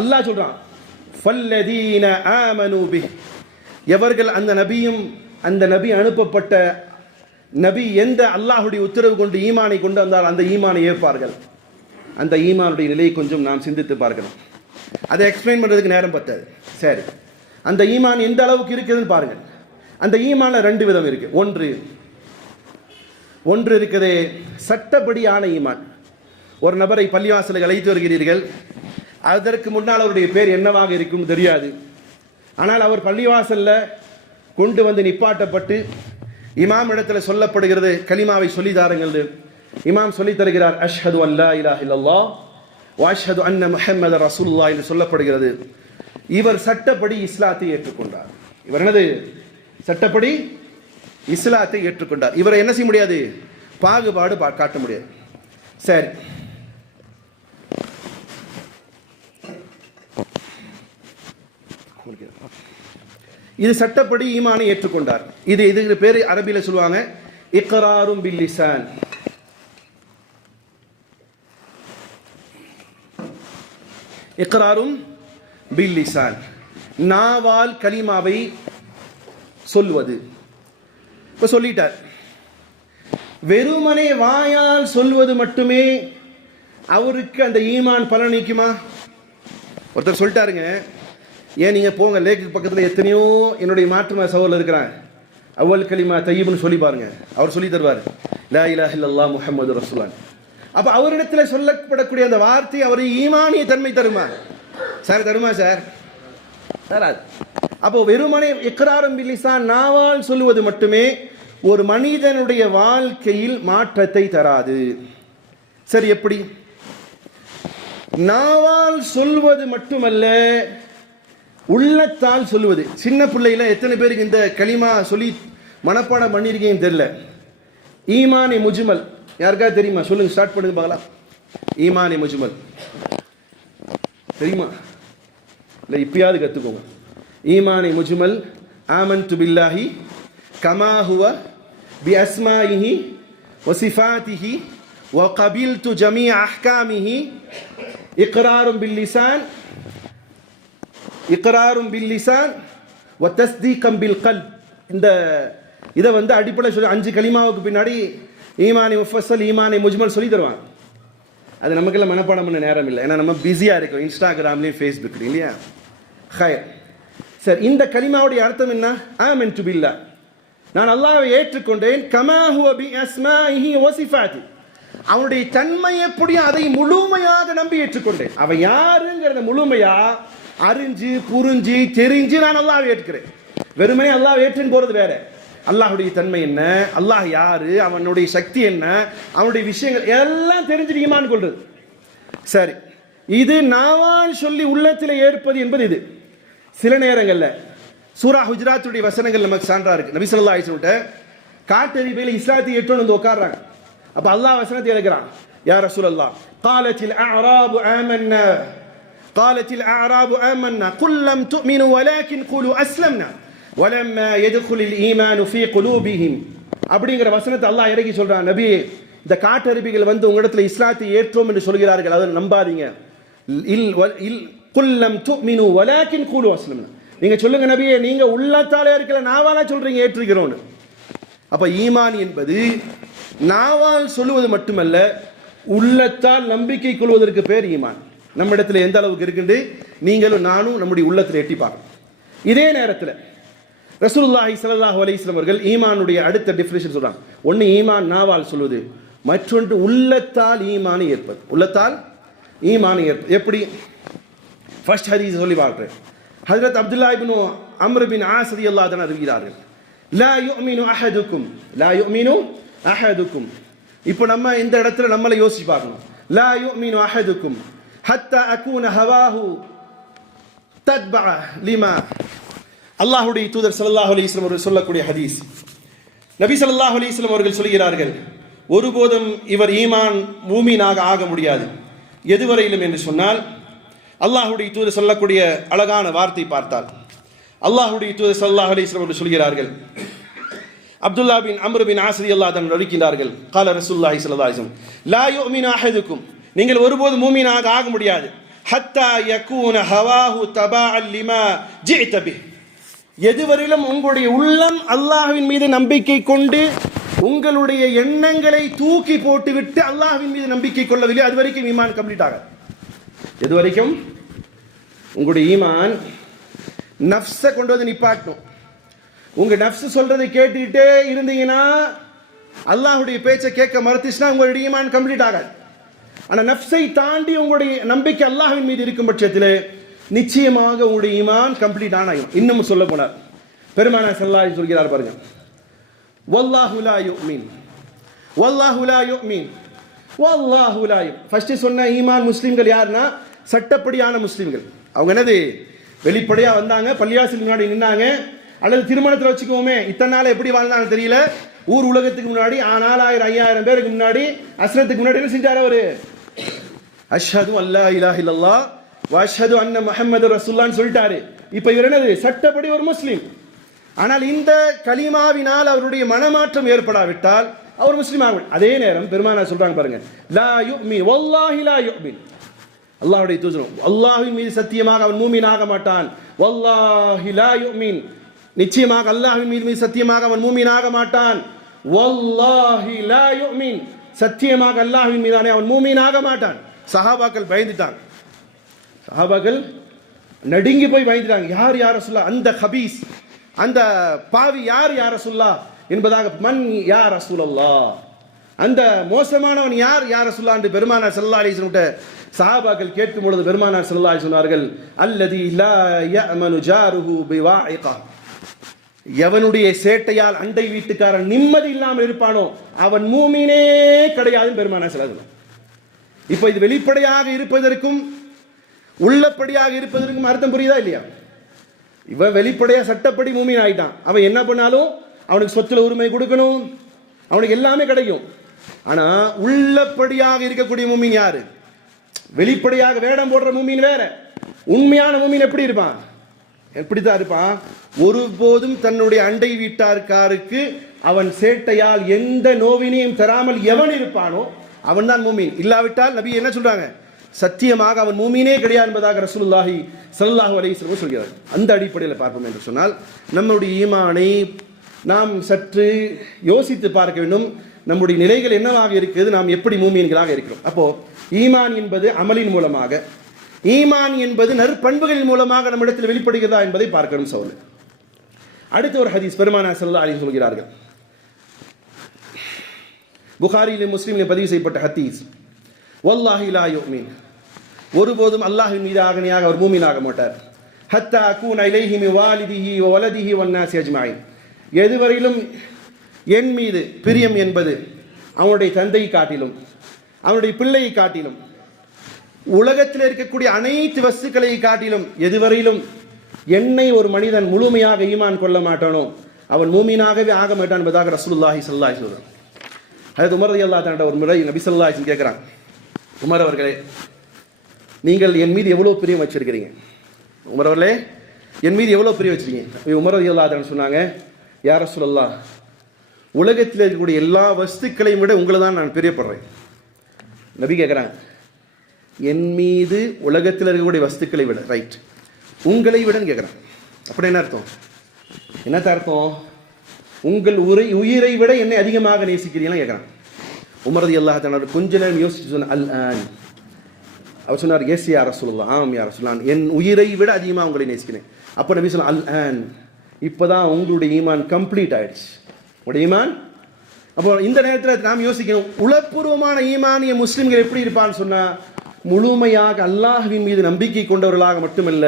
அல்லாஹ் சொல்றான், ஃபல்லதீன ஆமனு பிஹி, எவர்கள் அந்த நபியும் அந்த நபி அனுப்பப்பட்ட நபி எந்த அல்லாஹ்வுடைய உத்தரவு கொண்டு ஈமானை கொண்டு வந்தால் அந்த ஈமானை ஏற்பார்கள். அந்த ஈமானுடைய நிலையை கொஞ்சம் நாம் சிந்தித்து பார்க்கணும். அதை எக்ஸ்பிளைன் பண்றதுக்கு நேரம் பத்தாது. சரி, அந்த ஈமான் எந்த அளவுக்கு இருக்குதுன்னு பாருங்கள். அந்த ஈமான்ல ரெண்டு விதம் இருக்கு. ஒன்று இருக்குதே சட்டப்படியான ஈமான். ஒரு நபரை பள்ளிவாசலுக்கு அழைத்து வருகிறீர்கள், அதற்கு முன்னால் அவருடைய பேர் என்னவாக இருக்கும் தெரியாது. ஆனால் அவர் பள்ளிவாசல்ல கொண்டு வந்து நிப்பாட்டப்பட்டு இமாம் இடத்துல சொல்லப்படுகிறது, கலிமாவை சொல்லி தாருங்கள். இமாம் சொல்லி தருகிறார், அஷ்ஹது அல்லா இலாஹ இல்லல்லாஹ் வ அஷ்ஹது அன்ன முஹம்மது ரசூலுல்லாஹ் என்று சொல்லப்படுகிறது. இவர் சட்டப்படி இஸ்லாத்தை ஏற்றுக்கொண்டார். இவர் என்னது? சட்டப்படி இஸ்லாத்தை ஏற்றுக்கொண்டார். இவரை என்ன செய்ய முடியாது? பாகுபாடு காட்ட முடியாது. சரி, இது சட்டப்படி ஈமானை ஏற்றுக்கொண்டார். இதுக்கு பேரு அரபியில சொல்லுவாங்க இக்ராரும் பில் லிசான். இக்ராரும் பில் லிசான், நாவால் கலிமாவை சொல்வது. இப்ப சொல்லிட்டார். வெறுமனே வாயால் சொல்வது மட்டுமே அவருக்கு அந்த ஈமான் பலனளிக்குமா? ஒருத்தர் சொல்லிட்டாருங்க, ஏன் நீங்க போங்க லேக்கு பக்கத்தில் எத்தனையோ என்னுடைய மாற்றுமா சகோதரர் இருக்கிறாங்க, அவ்வல் கலிமா தையிப்னு சொல்லி பாருங்க, அவர் சொல்லி தருவார் லா இலாஹ இல்லல்லாஹ் முஹம்மது ரசூலுல்லாஹ். அப்ப அவரிடத்தில் சொல்லப்படக்கூடிய அந்த வார்த்தை அவரை ஈமானிய தன்மை தருமா சார்? தருமா சார்? தராது. அப்போ வெறுமனே இக்ராரும் பில் லிசான், நாவால் சொல்லுவது மட்டுமே ஒரு மனிதனுடைய வாழ்க்கையில் மாற்றத்தை தராது. சரி, எப்படி? நாவால் சொல்வது மட்டுமல்ல, உள்ளத்தால் சொல்லுவது. சின்ன பிள்ளையில எத்தனை பேருக்கு இந்த கலிமா சொல்லி மனப்பாடம் பண்ணிருக்கீங்கன்னு தெரியல. ஈமானே முஜ்மல் யாருக்காவது தெரியுமா? சொல்லுங்க, ஸ்டார்ட் பண்ணுங்க பார்க்கலாம். ஈமானே முஜ்மல் தெரியுமா? இல்லை, இப்பயாவது கத்துக்கோங்க. ஈமானே முஜ்மல் ஆமன்து பில்லாஹி கமா ஹுவ பி அஸ்மாஇஹி வ சிஃபாத்திஹி வ கபில்து ஜமீஅ அஹ்காமிஹி இக்ராரும் பில் லிசான் இக்ராரும் பில் லிசான் வ தஸ்தீகம் பில் கல்ப். இந்த இதை அடிப்படை சொல்லி 5 கலிமாவுக்கு பின்னாடி ஈமானே முஃபஸ்ஸல் ஈமானே முஜ்மல் சொல்லி தருவாங்க. அது நமக்கெல்லாம் மனப்பாடம் பண்ண நேரம் இல்லை, ஏன்னா நம்ம பிஸியாக இருக்கோம் இன்ஸ்டாகிராம்லேயும் ஃபேஸ்புக்லையும் இல்லையா. ஹயர் சார், இந்த கலிமாவுடைய அர்த்தம் என்ன? ஆமன்து பில்லாஹ், நான் அல்லாஹ்வை ஏற்றுக்கொண்டேன். கமா ஹுவ பி அஸ்மாஇஹி வ சிஃபாத்தி, அவனுடைய தன்மை எப்படியோ அதை முழுமையாக நம்பி ஏற்றுக்கொண்டேன். அவன் யாருங்கிறத முழுமையா அறிஞ்சு புரிஞ்சு தெரிஞ்சு நான் அல்லாஹ்வை ஏற்றுக்கிறேன். வெறுமனே அல்லாஹ்வை ஏற்றுன்னு போறது வேற. அல்லாஹ்வுடைய தன்மை என்ன, அல்லாஹ் யாரு, அவனுடைய சக்தி என்ன, அவனுடைய விஷயங்கள் எல்லாம் தெரிஞ்சு ஈமான் கொள்றது. சரி, இது நாவால் சொல்லி உள்ளத்தில் ஏற்பது என்பது இது. சில நேரங்கள்ல சூரா ஹுஜராத்துடைய வசனங்கள் நமக்கு சான்றா இருக்கு. நபி ஸல்லல்லாஹு அலைஹி வஸல்லம் காட்டறிவையில் இஸ்லாத்தை ஏற்றோன்னு வந்து உட்கார்றாங்க. அப்ப அல்லாஹ் வசனத்தை எழுதுறான், யா ரசூலல்லாஹ் قالتில் அஅராபு ஆமன்னா قالتில் அஅராபு ஆமன்னா குல் லம் துமினு வலக்கின் குலு அஸ்லம்னா வலம்மா யதுகுலில் ஈமானு ஃபீ குலூபிஹிம் அப்படிங்கிற வசனத்தை அல்லாஹ் இறக்கி சொல்றான். நபி, இந்த காட்டறிவிகள் வந்து உங்களிடத்தில் இஸ்லாத்தை ஏற்றோம் என்று சொல்கிறார்கள், அதை நம்பாதீங்க. குல் லம் துமினு வலக்கின் குலு அஸ்லம்னா, நீங்க சொல்லுங்க நபியே, நீங்க உள்ளத்தாலே இருக்கல, நாவால சொல்றீங்க ஏற்றுகிறோம். அப்ப ஈமான் என்பது நாவால் சொல்லுவது மட்டுமல்ல, உள்ளத்தால் நம்பிக்கை கொள்வதற்கு பேர் ஈமான். நம்ம இடத்துல எந்த அளவுக்கு இருக்குன்னு நீங்களும் நானும் நம்முடைய உள்ளத்தில் எட்டி பார்க்கணும். இதே நேரத்தில் ரசூலுல்லாஹி ஸல்லல்லாஹு அலைஹி வஸல்லம் அவர்கள் ஈமானுடைய அடுத்த டெஃபினிஷன் சொல்றாங்க. ஒன்னு ஈமான் நாவால் சொல்வது, மற்றொன்று உள்ளத்தால் ஈமானை ஏற்பது. உள்ளத்தால் ஈமானை ஏற்பது எப்படி? ஃபர்ஸ்ட் ஹதீஸ் சொல்லி பார்க்கிறேன். ஹஜ்ரத் அப்துல்லா இப்னு அம்ர் பின் ஆஸ் ரலியல்லாஹு அன்ஹு அறிவிக்கிறார்கள், லா யுமினு அஹதுக்கும், லா யுமினு அஹதுக்கும். இப்போ நம்ம இந்த இடத்துல நம்மளை யோசிச்சு பார்க்கணும். லா யுமினு அஹதுக்கும் ஹத்தா அகூன ஹவாஹு தத்பஅ லிமா. அல்லாஹ்வுடைய தூதர் ஸல்லல்லாஹு அலைஹி வஸல்லம் அவர்கள் சொல்லக்கூடிய ஹதீஸ். நபி ஸல்லல்லாஹு அலைஹி வஸல்லம் அவர்கள் சொல்கிறார்கள், ஒருபோதும் இவர் ஈமான் மூமினாக ஆக முடியாது எதுவரையிலும் என்று சொன்னால், அல்லாஹ்வுடைய தூதர் சொல்லக்கூடிய அழகான வார்த்தை பார்த்தால், அல்லாஹ்வுடைய தூதர் ஸல்லல்லாஹு அலைஹி வஸல்லம் அவர்கள் சொல்கிறார்கள், அப்துல்லா பின் அம்ர் பின் ஆஸ் ரலியல்லாஹு அன்ஹு அறிவிக்கிறார்கள், قال ரசூலுல்லாஹி ஸல்லல்லாஹு அலைஹி வஸல்லம் லா யுமினு அஹதுக்கும், நீங்கள் ஒருபோது மூமினாக ஆக முடியாது, ஹத்தா யகூன ஹவாஹு தபாஅல் லிமா ஜிஅத பிஹ், எதுவரையிலும் உங்களுடைய உள்ளம் அல்லாஹ்வின் மீது நம்பிக்கை கொண்டு உங்களுடைய எண்ணங்களை தூக்கி போட்டுவிட்டு அல்லாஹ்வின் மீது நம்பிக்கை கொள்ளவில்லை, அது வரைக்கும் ஈமான் கம்ப்ளீட் ஆகாது. எது வரைக்கும்? உங்களுடைய ஈமான் நஃப்ஸை கொண்டு வந்து நிப்பாட்டணும். உங்க நஃப்ஸ் சொல்றதை கேட்டுக்கிட்டே இருந்தீங்கன்னா, அல்லாஹ்வுடைய பேச்சை கேட்க மறுத்துச்சுன்னா உங்களுடைய ஈமான் கம்ப்ளீட் ஆகாது. ஆனா நஃப்ஸை தாண்டி உங்களுடைய நம்பிக்கை அல்லாஹ்வின் மீது இருக்கும் பட்சத்தில் நிச்சயமாக உங்களுடைய ஈமான் கம்ப்ளீட் ஆனாகும். இன்னும் சொல்ல போனார், பெருமானார் ஸல்லல்லாஹு அலைஹி சொல்கிறார் பாருங்க, வல்லாஹு லா யுமின், வல்லாஹு லா யுமின், வல்லாஹு லா யுமின். ஃபர்ஸ்ட் சொன்ன ஈமான் முஸ்லிம்கள் யாருன்னா சட்டப்படியான முஸ்லிம்கள். அவங்க என்னது, வெளிப்படையா வந்தாங்க, பள்ளியாசில் முன்னாடி நின்னாங்க, அல்லது திருமணத்தில் வச்சுக்கோமே, இத்தனை நாள் எப்படி வாழ்ந்தாங்க தெரியல, ஊர் உலகத்துக்கு முன்னாடி 4000 5000 பேருக்கு முன்னாடி அஸ்ரத்துக்கு முன்னாடி என்ன செஞ்சார் அவரு, அஷ்ஹது அல்லா இலாஹ இல்லல்லாஹ் வ அஷ்ஹது அன்ன முஹம்மது ரசூலுல்லாஹ்னு சொல்லிட்டாரு. இப்போ இவர் என்னது, சட்டப்படி ஒரு முஸ்லிம். ஆனால் இந்த கலிமாவினால் அவருடைய மனமாற்றம் ஏற்படாவிட்டால் அவர் முஸ்லிம் ஆகும். அதே நேரம் பெருமானார் சொல்றாங்க பாருங்க, லா யுமின் வல்லாஹி லா யுமின், அல்லாஹ்வுடைய தூதர் அல்லாஹ்வின் மீது சத்தியமாக அவன் மூமின் ஆக மாட்டான். வல்லாஹி லா யுமின், நிச்சயமாக அல்லாஹ்வின் மீது சத்தியமாக அவன் மூமின் ஆக மாட்டான். வல்லாஹி லா யுமின், சத்தியமாக அல்லாஹ்வின் மீதானே அவன் மூமின் ஆக மாட்டான். சஹாபாக்கள் பயந்துட்டாங்க, சஹாபாக்கள் நடுங்கி போய் பயந்துட்டாங்க. யார் யார் ரசூலுல்லாஹ், அந்த ஹபீஸ், அந்த பாவி யார் யார் ரசூலுல்லாஹ் என்பதாக, மன் யா ரசூலுல்லாஹ், அந்த மோசமானவன் யார் யார் ரசூலுல்லாஹ் என்று பெருமானார் ஸல்லல்லாஹு அலைஹி வஸல்லம் சஹாபாக்கள் கேட்கும் பொழுது பெருமானார் ஸல்லல்லாஹு அலைஹி சொன்னார்கள், அல்லதி லா யஅமனு ஜாருஹு பிவாஇகா, எவனுடைய சேட்டையால் அண்டை வீட்டுக்காரன் நிம்மதி இல்லாமல் இருப்பானோ அவன் மூமினே கிடையாதுன்னு பெருமானார் ஸல்லல்லாஹு அலைஹி வஸல்லம். இப்போ இது வெளிப்படையாக இருப்பதற்கும் உள்ளப்படியாக இருப்பதற்கும் அர்த்தம் புரியுதா இல்லையா? இவன் வெளிப்படையா சட்டப்படி மூமின் ஆயிட்டான், அவன் என்ன பண்ணாலும் அவனுக்கு சொத்துல உரிமை கொடுக்கணும், அவனுக்கு எல்லாமே கிடைக்கும். ஆனா உள்ளப்படியாக இருக்கக்கூடிய மூமின் யாரு? வெளிப்படையாக வேடம் போடுற மூமின் வேற, உண்மையான மூமின் எப்படி இருப்பான்? எப்படித்தான் இருப்பான்? ஒருபோதும் தன்னுடைய அண்டை வீட்டார்காருக்கு அவன் சேட்டையால் எந்த நோவினையும் தராமல் எவன் இருப்பானோ அவன் தான் மூமின். இல்லாவிட்டால் நபி என்ன சொல்றாங்க, சத்தியமாக அவன் மூமினே கிடையாது என்பதாக ரசூலுல்லாஹி ஸல்லல்லாஹு அலைஹி வஸல்லம் சொல்கிறார். அந்த அடிப்படையில் பார்ப்போம் என்று சொன்னால், நம்முடைய ஈமானை நாம் சற்று யோசித்து பார்க்க வேண்டும். நம்முடைய நிலைகள் என்னவாக இருக்கிறது, நாம் எப்படி மூமின்களாக இருக்கிறோம். அப்போ ஈமான் என்பது அமலின் மூலமாக, ஈமான் என்பது நற்பண்புகளின் மூலமாக நம்மிடத்தில் வெளிப்படுகிறதா என்பதை பார்க்கணும் சோழர். அடுத்த ஒரு ஹதீஸ் பெருமானார் ஸல்லல்லாஹு அலைஹி சொல்கிறார்கள், புகாரியிலும் முஸ்லிமிலும் பதிவு செய்யப்பட்ட ஹதீஸ், வல்லாஹி லா யுமின், ஒருபோதும் அல்லாஹ்வின் மீது ஆகணையாக அவர் மூமினாக மாட்டார், ஹத்தா அகூன இலைஹி மின் வாலிதிஹி வ வலதிஹி வன்னாஸி அஜ்மஈன், எதுவரையிலும் என் மீது பிரியம் என்பது அவனுடைய தந்தையை காட்டிலும் அவனுடைய பிள்ளையை காட்டிலும் உலகத்தில் இருக்கக்கூடிய அனைத்து வஸ்துக்களை காட்டிலும் எதுவரையிலும் என்னை ஒரு மனிதன் முழுமையாக ஈமான் கொள்ள மாட்டானோ அவன் மூமினாகவே ஆக மாட்டான் என்பதாக ரசூலுல்லாஹி ஸல்லல்லாஹு அலைஹி வஸல்லம். ஹஜ்ரத் உமர் ரலியல்லாஹு தஆலா ஒரு முறை நபி ஸல்லல்லாஹு அலைஹி வஸல்லம் கேட்குறாங்க, உமர் அவர்களே, நீங்கள் என் மீது எவ்வளோ பிரியம் வச்சிருக்கிறீங்க? உமர் அவர்களே, என் மீது எவ்வளோ பிரியம் வச்சிருக்கீங்க? உமர் ரலியல்லாஹு தஆலா சொன்னாங்க, யா ரசூலல்லாஹ், உலகத்தில் இருக்கக்கூடிய எல்லா வஸ்துக்களையும் விட உங்களை தான் நான் பிரியப்படுறேன். நபி கேட்குறாங்க, என் மீது உலகத்தில் இருக்கக்கூடிய வஸ்துக்களை விட, ரைட், உங்களை விடன்னு கேட்குறான். அப்படி என்ன அர்த்தம்? என்னத்த அர்த்தம்? உங்கள் உயிரை விட என்னை அதிகமாக நேசிக்கிறீங்களா கேட்குறான். உமர் ரலியல்லாஹு தஆலா கொஞ்ச நேரம் யோசிச்சு சொன்ன, அல் ஆன், அவர் சொன்னார், எஸ் யா ரசூலுல்லாஹ், ஆம் யா ரசூலுல்லாஹ், என் உயிரை விட அதிகமாக உங்களை நேசிக்கிறேன். அப்போ நபி சொன்ன, அல் ஆன், இப்போதான் உங்களுடைய ஈமான் கம்ப்ளீட் ஆயிடுச்சு, உங்களுடைய ஈமான். அப்போ இந்த நேரத்தில் நாம் யோசிக்கணும், உளப்பூர்வமான ஈமானிய முஸ்லிம்கள் எப்படி இருப்பான்னு சொன்னால், முழுமையாக அல்லாஹ்வின் மீது நம்பிக்கை கொண்டவர்களாக மட்டுமல்ல,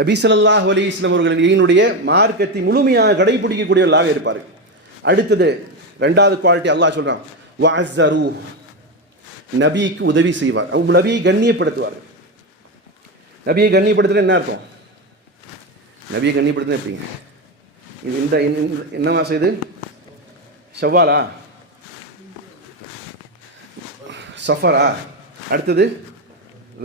நபி ஸல்லல்லாஹு அலைஹி வஸல்லம் அவர்களினுடைய மார்க்கத்தை முழுமையாக கடைபிடிக்கக்கூடியவர்களாக இருப்பார்கள். அடுத்தது ரெண்டாவது குவாலிட்டி அல்லாஹ் சொல்றான், வஅஸ்ஸரு, நபிக்கு உதவி செய்வார், அவங்க நபியை கண்ணியப்படுத்துவார். நபியை கண்ணியப்படுத்துறது என்ன அர்த்தம்? நபியை கண்ணியப்படுத்துறது எப்படிங்க? இது இந்த என்ன மாசம் இது? ஷவ்வாலா, சஃபரா, அடுத்தது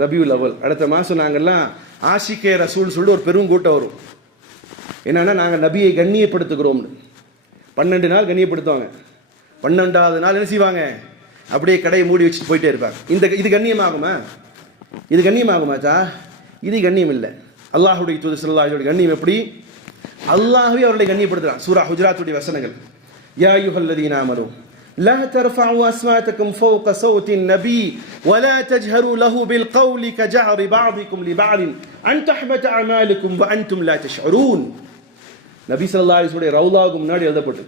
ரபியுல் அவல். அடுத்த மாதம் நாங்கள்லாம் ஆஷிகே ரசூல் சொல்லிட்டு ஒரு பெரும் கூட்டம் வரும். என்னன்னா, நாங்கள் நபியை கண்ணியப்படுத்துகிறோம்னு 12 நாள் கண்ணியப்படுத்துவாங்க. 12வது நாள் என்ன செய்வாங்க? அப்படியே கடையை மூடி வச்சுட்டு போயிட்டே இருப்பாங்க. இது கண்ணியமாகுமா? இது கண்ணியமாகுமாச்சா? இது கண்ணியம் இல்லை. அல்லாஹுடைய தூதர் ஸல்லல்லாஹு அலைஹி வஸல்லம் கண்ணியம் எப்படி? அல்லாஹ்வே அவர்களை கண்ணியப்படுத்துறான். சூரா ஹுஜராத்துடைய வசனங்கள், யா அய்யுஹல்லதீன ஆமனூ லா தர்ஃபஉ அஸ்வாத்தக்கும் ஃபௌக ஸௌத்தின் நபி வலா தஜ்ஹரு லஹு பில் கௌலி கஜஹரி பஅதிக்கும் லிபஅதின் அன் தஹ்பத அமாலுக்கும் வ அன்தும் லா தஷ்உரூன். நபி ஸல்லல்லாஹு அலைஹி வஸல்லம் ரவுலாவுக்கு முன்னாடி எழுதப்பட்டு,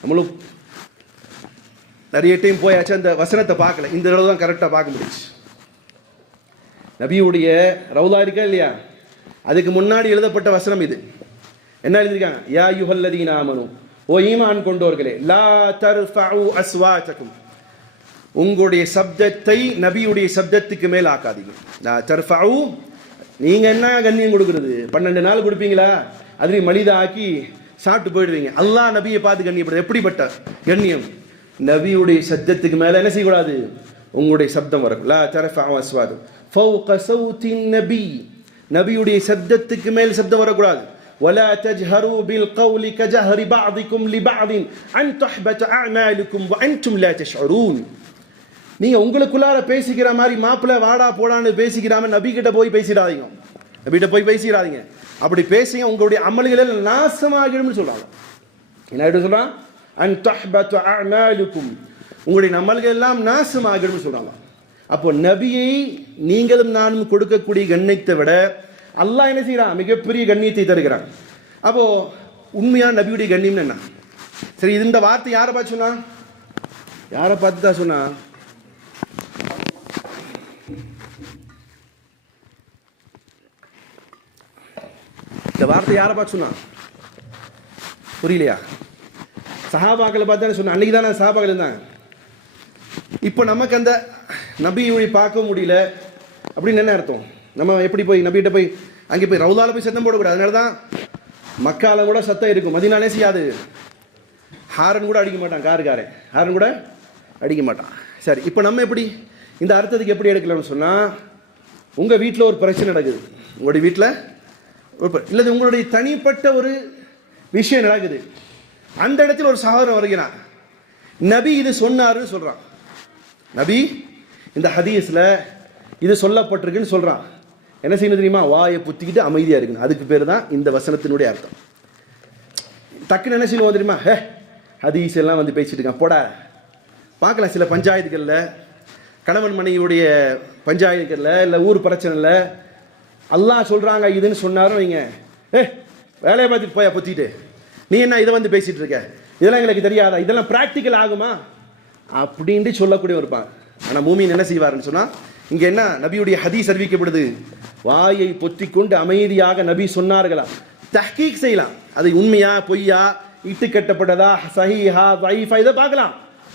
நம்மளும் நிறைய டைம் போயாச்சு, அந்த வசனத்தை பார்க்கல, இந்த தடவை தான் கரெக்டாக பார்க்க முடிச்சு. நபியுடைய ரவுலா இருக்கா இல்லையா, அதுக்கு முன்னாடி எழுதப்பட்ட வசனம் இது. என்ன எழுதியிருக்காங்க? யா அய்யுஹல்லதீன ஆமனூ, ஓ ஈமான் கொண்டோர்களே, லா தர்ஃபஉ அஸ்வாத்தக்கும், உங்களுடைய சப்தத்தை நபியுடைய சப்தத்துக்கு மேல் ஆக்காதீங்க. லா தர்ஃபஉ, நீங்க என்ன கண்ணியம் கொடுக்கிறது? 12 நாள் கொடுப்பீங்களா? அதுலேயும் மலிதா ஆக்கி சாப்பிட்டு போயிடுவீங்க. அல்லாஹ் நபியை பார்த்து கண்ணியப்படுது. எப்படிப்பட்ட கண்ணியம்? நபியுடைய சப்தத்துக்கு மேல என்ன செய்யக்கூடாது? உங்களுடைய சப்தம் வரும். லா தர்ஃபஉ அஸ்வாத்தக்கும் ஃபௌக ஸௌத்தின் நபி, நபியுடைய சப்தத்துக்கு மேல் சப்தம் வரக்கூடாது. ولا تجهروا بالقول كجهر بعضكم لبعض ان تحبط اعمالكم وانتم لا تشعرون. நீங்க உங்களுக்குள்ளார பேசிக்கிற மாதிரி மாப்பிள்ளை வாடா போடான்னு பேசிக்கிறாம நபி கிட்ட போய் பேசிடாதீங்க. நபிகிட்ட போய் பேசிடாதீங்க. அப்படி பேசிங்க உங்களுடைய அமல்கள் நாசமாகிடும்னு சொல்றாங்க. என்ன சொல்றான்? அன் தஹ்பத அஅமாலுக்கும், உங்களுடைய அமல்கள் எல்லாம் நாசமாகிடும்னு சொல்றாங்க. அப்போ நபியை நீங்களும் நானும் கொடுக்கக்கூடிய கண்ணியத்தை விட அல்லாஹ் என்ன செய்யறான்? மிகப்பெரிய கண்ணியத்தை தருகிறான். அப்போ உண்மையான நபியுடைய கண்ணியம் என்ன? சரி, இந்த வார்த்தை யாரை பார்த்து சொன்னா? யாரை பார்த்து தான் சொன்னா? இந்த வார்த்தை யாரை பார்த்து சொன்னா? புரியலையா? சஹாபாக்களை பார்த்து தானே சொன்னா. அன்னைக்கு தானே சஹாபாக்கள் இருந்தாங்க. இப்போ நமக்கு அந்த நபியை பார்க்க முடியல அப்படின்னு என்ன அர்த்தம்? நம்ம எப்படி போய் நபிகிட்ட போய் அங்கே போய் ரவுலால போய் சத்தம் போடக்கூடாது. அதனால தான் மக்கால கூட சத்தம் இருக்கும், மதீனாலே செய்யாது. ஹாரன் கூட அடிக்க மாட்டான், காருக்காரன் ஹாரன் கூட அடிக்க மாட்டான். சரி, இப்போ நம்ம எப்படி இந்த அர்த்தத்துக்கு எப்படி எடுக்கலாம்னு சொன்னால், உங்கள் வீட்டில் ஒரு பிரச்சனை நடக்குது, உங்களுடைய வீட்டில் இல்லை உங்களுடைய தனிப்பட்ட ஒரு விஷயம் நடக்குது, அந்த இடத்துல ஒரு சகோதரன் வருகிறான், நபி இது சொன்னாருன்னு சொல்கிறான். நபி இந்த ஹதீஸில் இது சொல்லப்பட்டிருக்குன்னு சொல்கிறான். என்ன செய்யணும் தெரியுமா? வாயை புத்திக்கிட்டு அமைதியாக இருக்கணும். அதுக்கு பேர் தான் இந்த வசனத்தினுடைய அர்த்தம். டக்குன்னு என்ன செய்யணும் தெரியுமா? ஹதீஸ் எல்லாம் வந்து பேசிட்டு இருக்கான் போடா. பார்க்கலாம் சில பஞ்சாயத்துகளில் கணவன் மனைவியுடைய பஞ்சாயத்துல இல்லை ஊர் பிரச்சனைல அல்லாஹ் சொல்றாங்க இதுன்னு சொன்னாரும் வைங்க, வேலையை பார்த்துட்டு போயா பொத்திட்டு நீ என்ன இதை வந்து பேசிட்டு இருக்க, இதெல்லாம் எங்களுக்கு தெரியாதா, இதெல்லாம் பிராக்டிக்கல் ஆகுமா அப்படின்ட்டு சொல்லக்கூடிய இருப்பாங்க. ஆனா மூமின் என்ன செய்வாருன்னு சொன்னா, இங்க என்ன நபியுடைய ஹதீஸ் அறிவிக்கப்படுது, வாயை பொத்தி கொண்டு அமைதியாக நபி சொன்னார்களா தஹ்கீக் செய்யலாம், அது உண்மையா பொய்யா, இட்டு கட்டப்பட்டதா சஹீஹா தைஃபா இதை பார்க்கலாம்.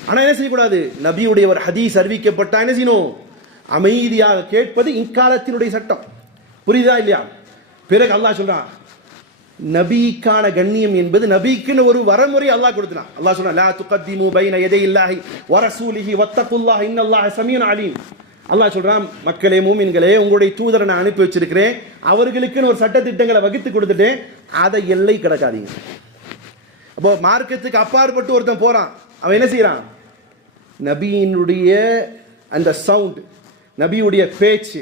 ஆனா என்ன செய்யக்கூடாது, நபியுடைய ஒரு ஹதீஸ் அறிவிக்கப்பட்டா என்ன செய்யணும், அமைதியாக கேட்பது இக்காலத்தினுடைய சட்டம். புரியுதா இல்லையா? பிறகு அல்லாஹ் சொல்றான், நபிக்கான கண்ணியம் என்பது நபிக்குன்னு ஒரு வரமுறை அல்லாஹ் கொடுத்தான். அல்லாஹ் சொல்றான், லா துகத்திமு பைன யதையில்லாஹி வ ரசூலிஹி வத்தகுல்லாஹ இன்னல்லாஹ ஸமீஉன் அலீம். அல்லாஹ் சொல்றான், மக்களே மூமின்களே, உங்களுடைய தூதரை நான் அனுப்பி வச்சிருக்கிறேன், அவர்களுக்குன்னு ஒரு சட்ட திட்டங்களை வகுத்து கொடுத்துட்டேன், அதை எல்லை கடக்காதீங்க. அப்போ மார்க்கத்துக்கு அப்பாற்பட்டு ஒருத்தன் போறான், அவன் என்ன செய்யறான், நபியினுடைய அந்த சவுண்ட், நபியுடைய பேச்சு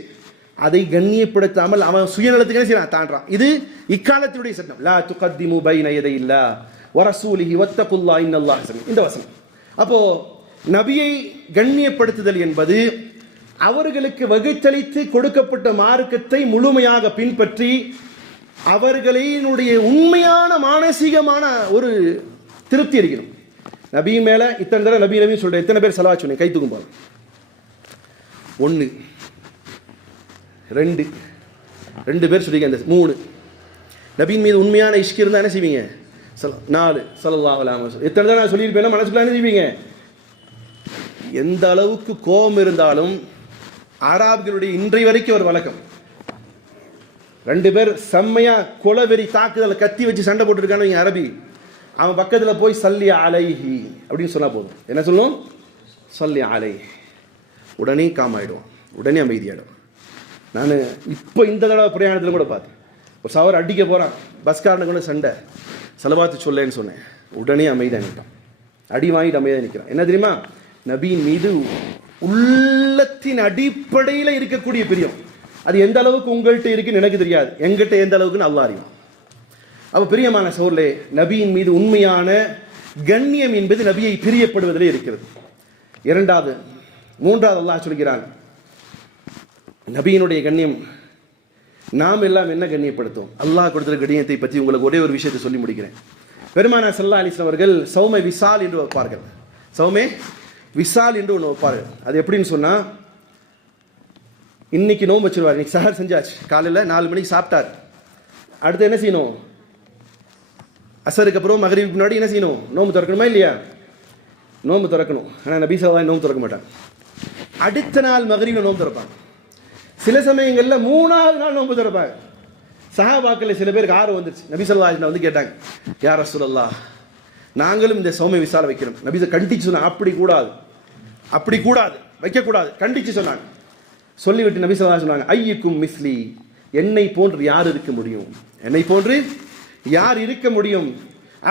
அதை கண்ணியப்படுத்தாமல் அவன் சுயநலத்துக்கு என்ன செய்யறான், தாண்டான். இது இக்காலத்தினுடைய சட்டம். லா துகத்திமு பைன யதையில்லாஹி வ ரசூலிஹி வத்தகுல்லாஹ இன்னல்லாஹ ஸமீஉன். இந்த வசனம். அப்போ நபியை கண்ணியப்படுத்துதல் என்பது அவர்களுக்கு வகுத்தளித்து கொடுக்கப்பட்ட மார்க்கத்தை முழுமையாக பின்பற்றி அவர்களினுடைய உண்மையான மானசீகமான ஒரு திருப்தி அளிக்கணும். நபி மேல இத்தனை தடவை நபி நபி சொல்றேன், எத்தனை பேர் செலவா சொன்னேன், கை தூக்கும் போது 1 2 பேர் சொல்லிங்க, அந்த 3 நபியின் மீது உண்மையான இஷ்க் இருந்தா என்ன செய்வீங்க, 4 ஸல்லல்லாஹு அலைஹி வஸல்லம். எத்தனை தடவை நான் சொல்லியிருப்பேன், மனசுக்குள்ள என்ன செய்வீங்க, எந்த அளவுக்கு கோபம் இருந்தாலும் ஆராப்களுடைய இன்றை வரைக்கும் ஒரு வழக்கம், 2 பேர் செம்மையா கொலவெறி தாக்குதல் கத்தி வச்சு சண்டை போட்டுருக்கானு அரபி, அவன் பக்கத்துல போய் சல்லி அலைஹி அப்படின்னு சொன்னா போதும், என்ன சொல்லணும், சல்லி அலைஹி, உடனே காமாயிடுவான், உடனே அமைதியாயிடும். நான் இப்போ இந்த தடவை பிரயாணத்தில் கூட பார்த்தேன், ஒரு சவர் அடிக்க போறான், பஸ்காரனுக்கு கூட சண்டை, செலவாத்து சொல்லேன்னு சொன்னேன், உடனே அமைதியாக நிற்கிறான், அடி வாங்கிட்டு அமைதியாக நிற்கிறான். என்ன தெரியுமா, நபியின் மீது உள்ளத்தின் அடிப்படையில் இருக்கக்கூடிய பிரியம், அது எந்த அளவுக்கு உங்கள்கிட்ட இருக்குன்னு எனக்கு தெரியாது, எங்கிட்ட எந்த அளவுக்குன்னு அல்லாஹ் அறியும். அப்ப பிரியமான சோர்லே, நபியின் மீது உண்மையான கண்ணியம் என்பது நபியை பிரியப்படுவதிலே இருக்கிறது. 2வது 3வது அல்லாஹ் சொல்கிறான், நபியினுடைய கண்ணியம் நாம் எல்லாம் என்ன கண்ணியப்படுத்தும், அல்லாஹ் கொடுத்த கண்ணியத்தை பற்றி உங்களுக்கு ஒரே ஒரு விஷயத்தை சொல்லி முடிக்கிறேன். பெருமானார் ஸல்லல்லாஹு அலைஹி வஸல்லம் அவர்கள் சௌமை விசால் என்று வைப்பார்கள், சௌமே விசால் என்று ஒன்று வைப்பார்கள். அது எப்படின்னு சொன்னா, இன்னைக்கு நோன்பு வச்சிருவார், இன்னைக்கு சஹர் செஞ்சாச்சு, காலையில் 4 மணிக்கு சாப்பிட்டார், அடுத்து என்ன செய்யணும், அசருக்கு அப்புறம் மகரிபுக்கு முன்னாடி என்ன செய்யணும், நோன்பு திறக்கணுமா இல்லையா, நோன்பு திறக்கணும். ஆனால் நபி ஸல்லல்லாஹு அலைஹி வஸல்லம் நோன்பு திறக்க மாட்டாங்க, அடுத்த நாள் மகரிபுல நோன்பு திறப்பாங்க, சில சமயங்களில் 3வது நாள் நோன்பு திறப்பாங்க. சஹாபாக்கள் சில பேருக்கு ஆர்வம் வந்துருச்சு, நபி ஸல்லல்லாஹு அலைஹி வஸல்லம் வந்து கேட்டாங்க, யா ரசூலல்லாஹ், நாங்களும் இந்த சௌமை விசால வைக்கிறோம். நபி கண்டிச்சு சொன்னாங்க, அப்படி கூடாது, அப்படி கூடாது, வைக்கக்கூடாது, கண்டிச்சு சொன்னாங்க. சொல்லிவிட்டு நபி ஸல்லல்லாஹு அலைஹி வஸல்லம் சொன்னாங்க, ஐயுக்கும் மிஸ்லி, என்னை போன்று யார் இருக்க முடியும், என்னை போன்று யார் இருக்க முடியும்,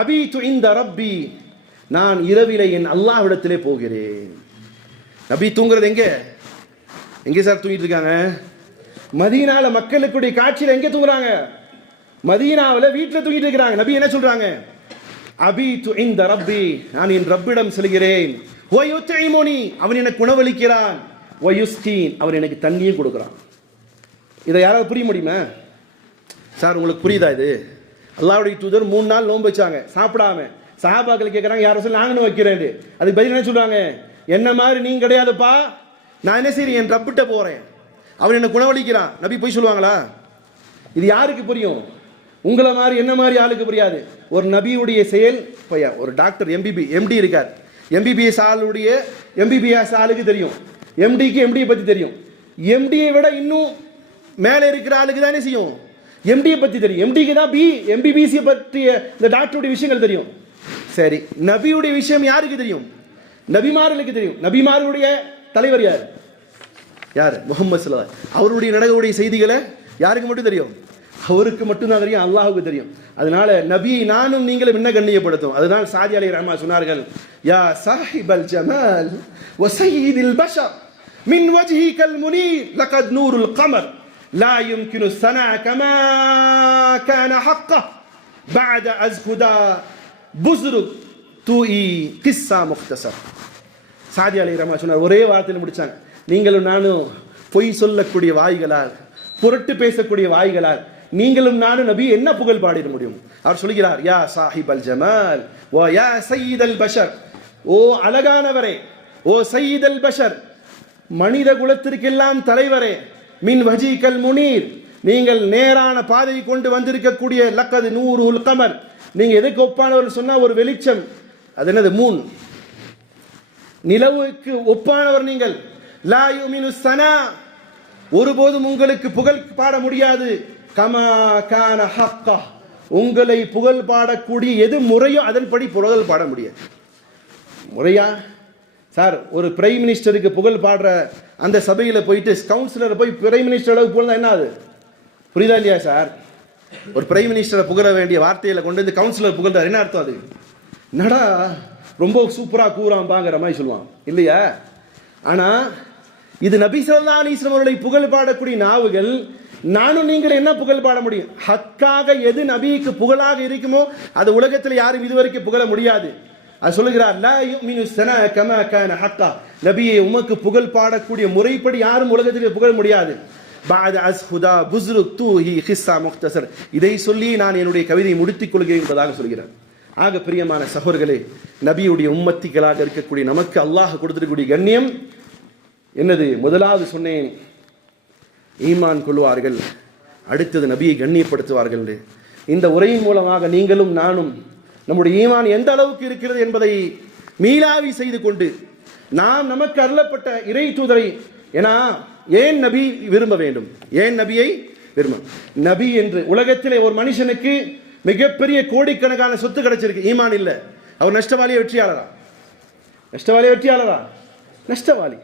அபீது இன்த ரப்பி, நான் இரவிலே என் அல்லாஹ்விடத்திலே போகிறேன். நபி தூங்குறது எங்கே சார் தூங்கிட்டு இருக்காங்க, மதீனால மக்களுக்குடைய காட்சியில் எங்கே தூங்குறாங்க, மதீனாவில் வீட்டில் தூங்கிட்டு இருக்கிறாங்க. நபி என்ன சொல்றாங்க, அபீது இன்த ரப்பி, நான் என் ரப்பிடம் செல்கிறேன், வயுத்இமுனி, அவன் எனக்கு உணவளிக்கிறான், வயுஸ்கீன், அவன் எனக்கு தண்ணியும் கொடுக்குறான். இதை யாராவது புரிய முடியுமா சார், உங்களுக்கு புரியுதா இது? அல்லாஹ்வுடைய தூதர் 3 நாள் நோன்பு வச்சாங்க சாப்பிடாம, சஹாபாக்கள் கேட்குறாங்க, யாரும் சொல்லி நாங்களும் வைக்கிறேன், அதுக்கு பதில் என்ன சொல்றாங்க, என்ன மாதிரி நீங்க கிடையாதுப்பா, நான் என்ன செய்றேன், என் ரப்பிட்ட போறேன், அவன் என்ன குணவளிக்கிறான். நபி போய் சொல்லுவாங்களா? இது யாருக்கு புரியும்? உங்களை மாதிரி என்ன மாதிரி ஆளுக்கு புரியாது. ஒரு நபியுடைய செயல், ஒரு டாக்டர் எம்டி இருக்கார், எம்பிபிஎஸ் ஆளுடைய எம்பிபிஎஸ் ஆளுக்கு தெரியும், எம்டிக்கு எம்டியை பத்தி தெரியும், எம்டியை விட இன்னும் மேலே இருக்கிற ஆளுக்கு தான் என்ன செய்யும், எம்டியை பத்தி தெரியும், எம்டிக்கு தான் எம்பிபிஎஸ் பற்றிய இந்த டாக்டருடைய விஷயங்கள் தெரியும். சரி, நபியுடைய விஷயம் யாருக்கு தெரியும்? நபிமார்களுக்கு தெரியும். நபிமார்களுடைய தலைவர் யார்? யார்? முஹம்மது ஸல்லல்லாஹு அலைஹி வஸல்லம். அவருடைய நடக்கக்கூடிய செய்திகளை யாருக்கு மட்டும் தெரியும்? அவருக்கு மட்டும்தான் தெரியும், அல்லாஹ்வுக்கு தெரியும். அதனால நபியை நானும் நீங்களும் என்ன கண்ணியப்படுத்தும். அதனால் சாதி அலைஹி ரஹ்மா சொன்னார்கள், யா சாஹிபல் ஜமால் வ சய்யிதில் பஷர் மின் வஜ்ஹிகல் முனீர் லகத் நூருல் கமர் லா யும்கினு ஸனா கமா கான ஹக்க بعد அஸ்ஹுதா புஸ்ருக் தூஇ கிஸ்ஸா முக்தஸர். சாதி அலைஹி ரஹ்மா சொன்னார், ஒரே வார்த்தையில் முடிச்சாங்க, நீங்களும் நானும் பொய் சொல்லக்கூடிய வாய்களால், புரட்டு பேசக்கூடிய வாய்களால் நீங்களும் நானும் நபி என்ன புகழ் பாடிட முடியும்? அவர் சொல்கிறார், யா சாஹிப் அல் ஜமால் ஓ யா சையீத் அல் பஷர், ஓ அழகானவரே, ஓ சையீத் அல் பஷர், மனித குலத்திற்கெல்லாம் தலைவரே, மின் வஜீகல் முனீர், நீங்கள் நேரான பாதை கொண்டு வந்திருக்கக்கூடிய லக்கது நூருல் கமர், நீங்க எதுக்கு ஒப்பானவர் சொன்னா ஒரு வெளிச்சம், அது என்னது மூன், நிலவுக்கு ஒப்பானவர் நீங்கள். லா யுமினு சனா, ஒருபோதும் உங்களுக்கு புகழ் பாட முடியாது. கமா கான ஹக்கா, உங்களை புகழ் பாடக்கூடிய எது முறையோ அதன்படி புகழ் பாட முடியாது. முறையா சார், ஒரு பிரைம் மினிஸ்டருக்கு புகழ் பாடுற அந்த சபையில் போயிட்டு கவுன்சிலர் போய் பிரைம் மினிஸ்டர் அளவுக்கு புகழ்ந்தா என்ன அது? புரியுதா இல்லையா சார்? ஒரு பிரைம் மினிஸ்டரை புகழ வேண்டிய வார்த்தையில கொண்டு வந்து கவுன்சிலர் புகழ்றார், என்ன அர்த்தம்? அது என்னடா ரொம்ப சூப்பரா கூறாம்பாங்கிற மாதிரி சொல்லுவான் இல்லையா? ஆனா இது நபி ஸல்லல்லாஹு அலைஹி வஸல்லம் அவர்களை புகழ் பாடக்கூடிய நாவுகள். நானும் நீங்கள் என்ன புகழ் பாட முடியும்? ஹக்காக எது நபிக்கு புகழாக இருக்குமோ அது உலகத்தில் யாரும் இதுவரைக்கும் புகழ முடியாது. அது சொல்லுகிறார், லா யுமினு ஸனா கமா கான ஹக்கா, நபியே உமக்கு புகழ் பாடக்கூடிய முறைப்படி யாரும் உலகத்தில் புகழ முடியாது. பாத அஸ்ஹுதா புஸ்ரு தூஹி ஹிஸ்ஸா முக்தசர், இதை சொல்லி நான் என்னுடைய கவிதையை முடித்துக் கொள்கிறேன் என்பதாக சொல்கிறார். ஆக பிரியமான சகோதரர்களே, நபியுடைய உம்மத்திகளாக இருக்கக்கூடிய நமக்கு அல்லாஹ் கொடுத்திருக்கக்கூடிய கண்ணியம் என்னது? முதலாவது சொன்னேன், ஈமான் கொள்வார்கள், அடுத்தது நபியை கண்ணியப்படுத்துவார்கள். இந்த உரையின் மூலமாக நீங்களும் நானும் நம்முடைய ஈமான் எந்த அளவுக்கு இருக்கிறது என்பதை மீளாவி செய்து கொண்டு நாம் நமக்கு அருளப்பட்ட இறை தூதரை, ஏன்னா ஏன் நபி விரும்ப வேண்டும்? ஏன் நபியை விரும்ப? நபி என்று உலகத்திலே ஒரு மனுஷனுக்கு மிகப்பெரிய கோடிக்கணக்கான சொத்து கிடைச்சிருக்கு, ஈமான் இல்லை, அவர் நஷ்டவாளியா வெற்றியாளரா? நஷ்டவாளியா வெற்றியாளரா? நஷ்டவாளி.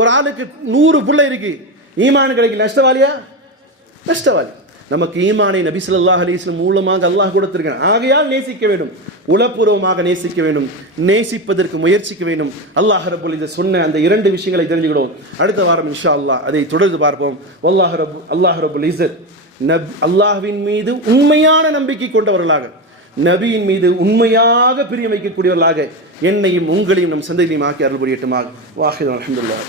ஒரு ஆளுக்கு 100 புள்ள இருக்கு, ஈமான் கிடைக்கல, நஷ்டவாளியா? நஷ்டவாளி. நமக்கு ஈமானை நபி ஸல்லல்லாஹு அலைஹி வஸல்லம் மூலமாக அல்லாஹ் கொடுத்திருக்கிறான். ஆகையால் நேசிக்க வேண்டும், உளப்பூர்வமாக நேசிக்க வேண்டும், நேசிப்பதற்கு முயற்சிக்க வேண்டும். அல்லாஹ் ரப்பல் இஸ்ஸத் சொன்ன அந்த 2 விஷயங்களை தெரிஞ்சுக்கிறோம். அடுத்த வாரம் இன்ஷா அல்லாஹ் அதை தொடர்ந்து பார்ப்போம். அல்லாஹ் ரப்பல் இஸ்ஸத் அல்லாஹ்வின் மீது உண்மையான நம்பிக்கை கொண்டவர்களாக, நபியின் மீது உண்மையாக பிரியம் வைக்கக்கூடியவர்களாக என்னையும் உங்களையும் நம் சந்ததியையும் ஆக்கி அருள் புரியட்டுமாக. வாஹித் அல்ஹம்துலில்லாஹ்.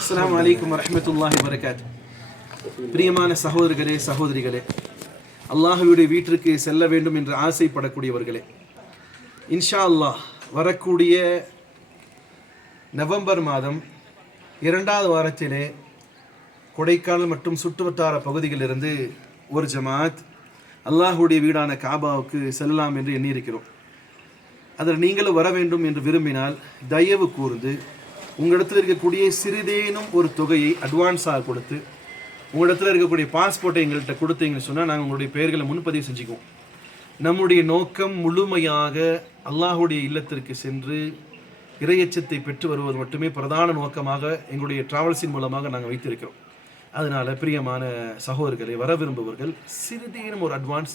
அஸ்ஸலாமு அலைக்கும் வரஹ்மத்துல்லாஹி வபரகாத்துஹு. பிரியமான சகோதரர்களே, சகோதரிகளே, அல்லாஹ்வுடைய வீட்டிற்கு செல்ல வேண்டும் என்று ஆசைப்படக்கூடியவர்களே, இன்ஷா அல்லாஹ் வரக்கூடிய நவம்பர் மாதம் 2வது வாரத்திலே கொடைக்கானல் மற்றும் சுற்றுவட்டார பகுதிகளிலிருந்து ஒரு ஜமாத் அல்லாஹ்வுடைய வீடான காபாவுக்கு செல்லலாம் என்று எண்ணியிருக்கிறோம். அதில் நீங்களும் வர வேண்டும் என்று விரும்பினால் தயவு கூர்ந்து உங்களிடத்தில் இருக்கக்கூடிய சிறிதேனும் ஒரு தொகையை அட்வான்ஸாக கொடுத்து உங்களிடத்தில் இருக்கக்கூடிய பாஸ்போர்ட்டை எங்கள்கிட்ட கொடுத்தீங்கன்னு சொன்னால் நாங்கள் உங்களுடைய பெயர்களை முன்பதிவு செஞ்சுக்குவோம். நம்முடைய நோக்கம் முழுமையாக அல்லாஹ்வுடைய இல்லத்திற்கு சென்று இறையச்சத்தை பெற்று வருவது மட்டுமே பிரதான நோக்கமாக எங்களுடைய டிராவல்ஸின் மூலமாக நாங்கள் வைத்திருக்கிறோம். அதனால் பிரியமான சகோதரர்களை, வர விரும்புவர்கள் சிறிதேனும் ஒரு அட்வான்ஸ்,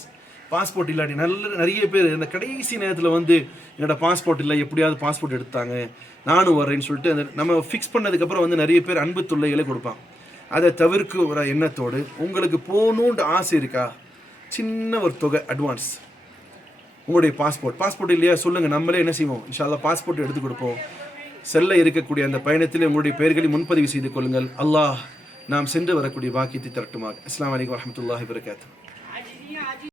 பாஸ்போர்ட் இல்லாட்டி நிறைய பேர் இந்த கடைசி நேரத்தில் வந்து என்னோட பாஸ்போர்ட் இல்லை, எப்படியாவது பாஸ்போர்ட் எடுத்தாங்க, நானும் வரேன்னு சொல்லிட்டு அந்த நம்ம ஃபிக்ஸ் பண்ணதுக்கப்புறம் வந்து நிறைய பேர் அன்பு தொல்லைகளை கொடுப்பாங்க. அதை தவிர்க்க ஒரு எண்ணத்தோடு உங்களுக்கு போகணுன்ற ஆசை இருக்கா, சின்ன ஒரு தொகை அட்வான்ஸ், உங்களுடைய பாஸ்போர்ட் இல்லையா சொல்லுங்கள், நம்மளே என்ன செய்வோம், இன்ஷா அல்லாஹ் பாஸ்போர்ட் எடுத்து கொடுப்போம். செல்ல இருக்கக்கூடிய அந்த பயணத்தில் உங்களுடைய பெயர்களை முன்பதிவு செய்து கொள்ளுங்கள். அல்லாஹ் நாம் சென்று வரக்கூடிய பாக்கியத்தை தரட்டுமாக. அஸ்ஸலாமு அலைக்கும் வரஹ்மத்துல்லாஹி வபரகாத்துஹு.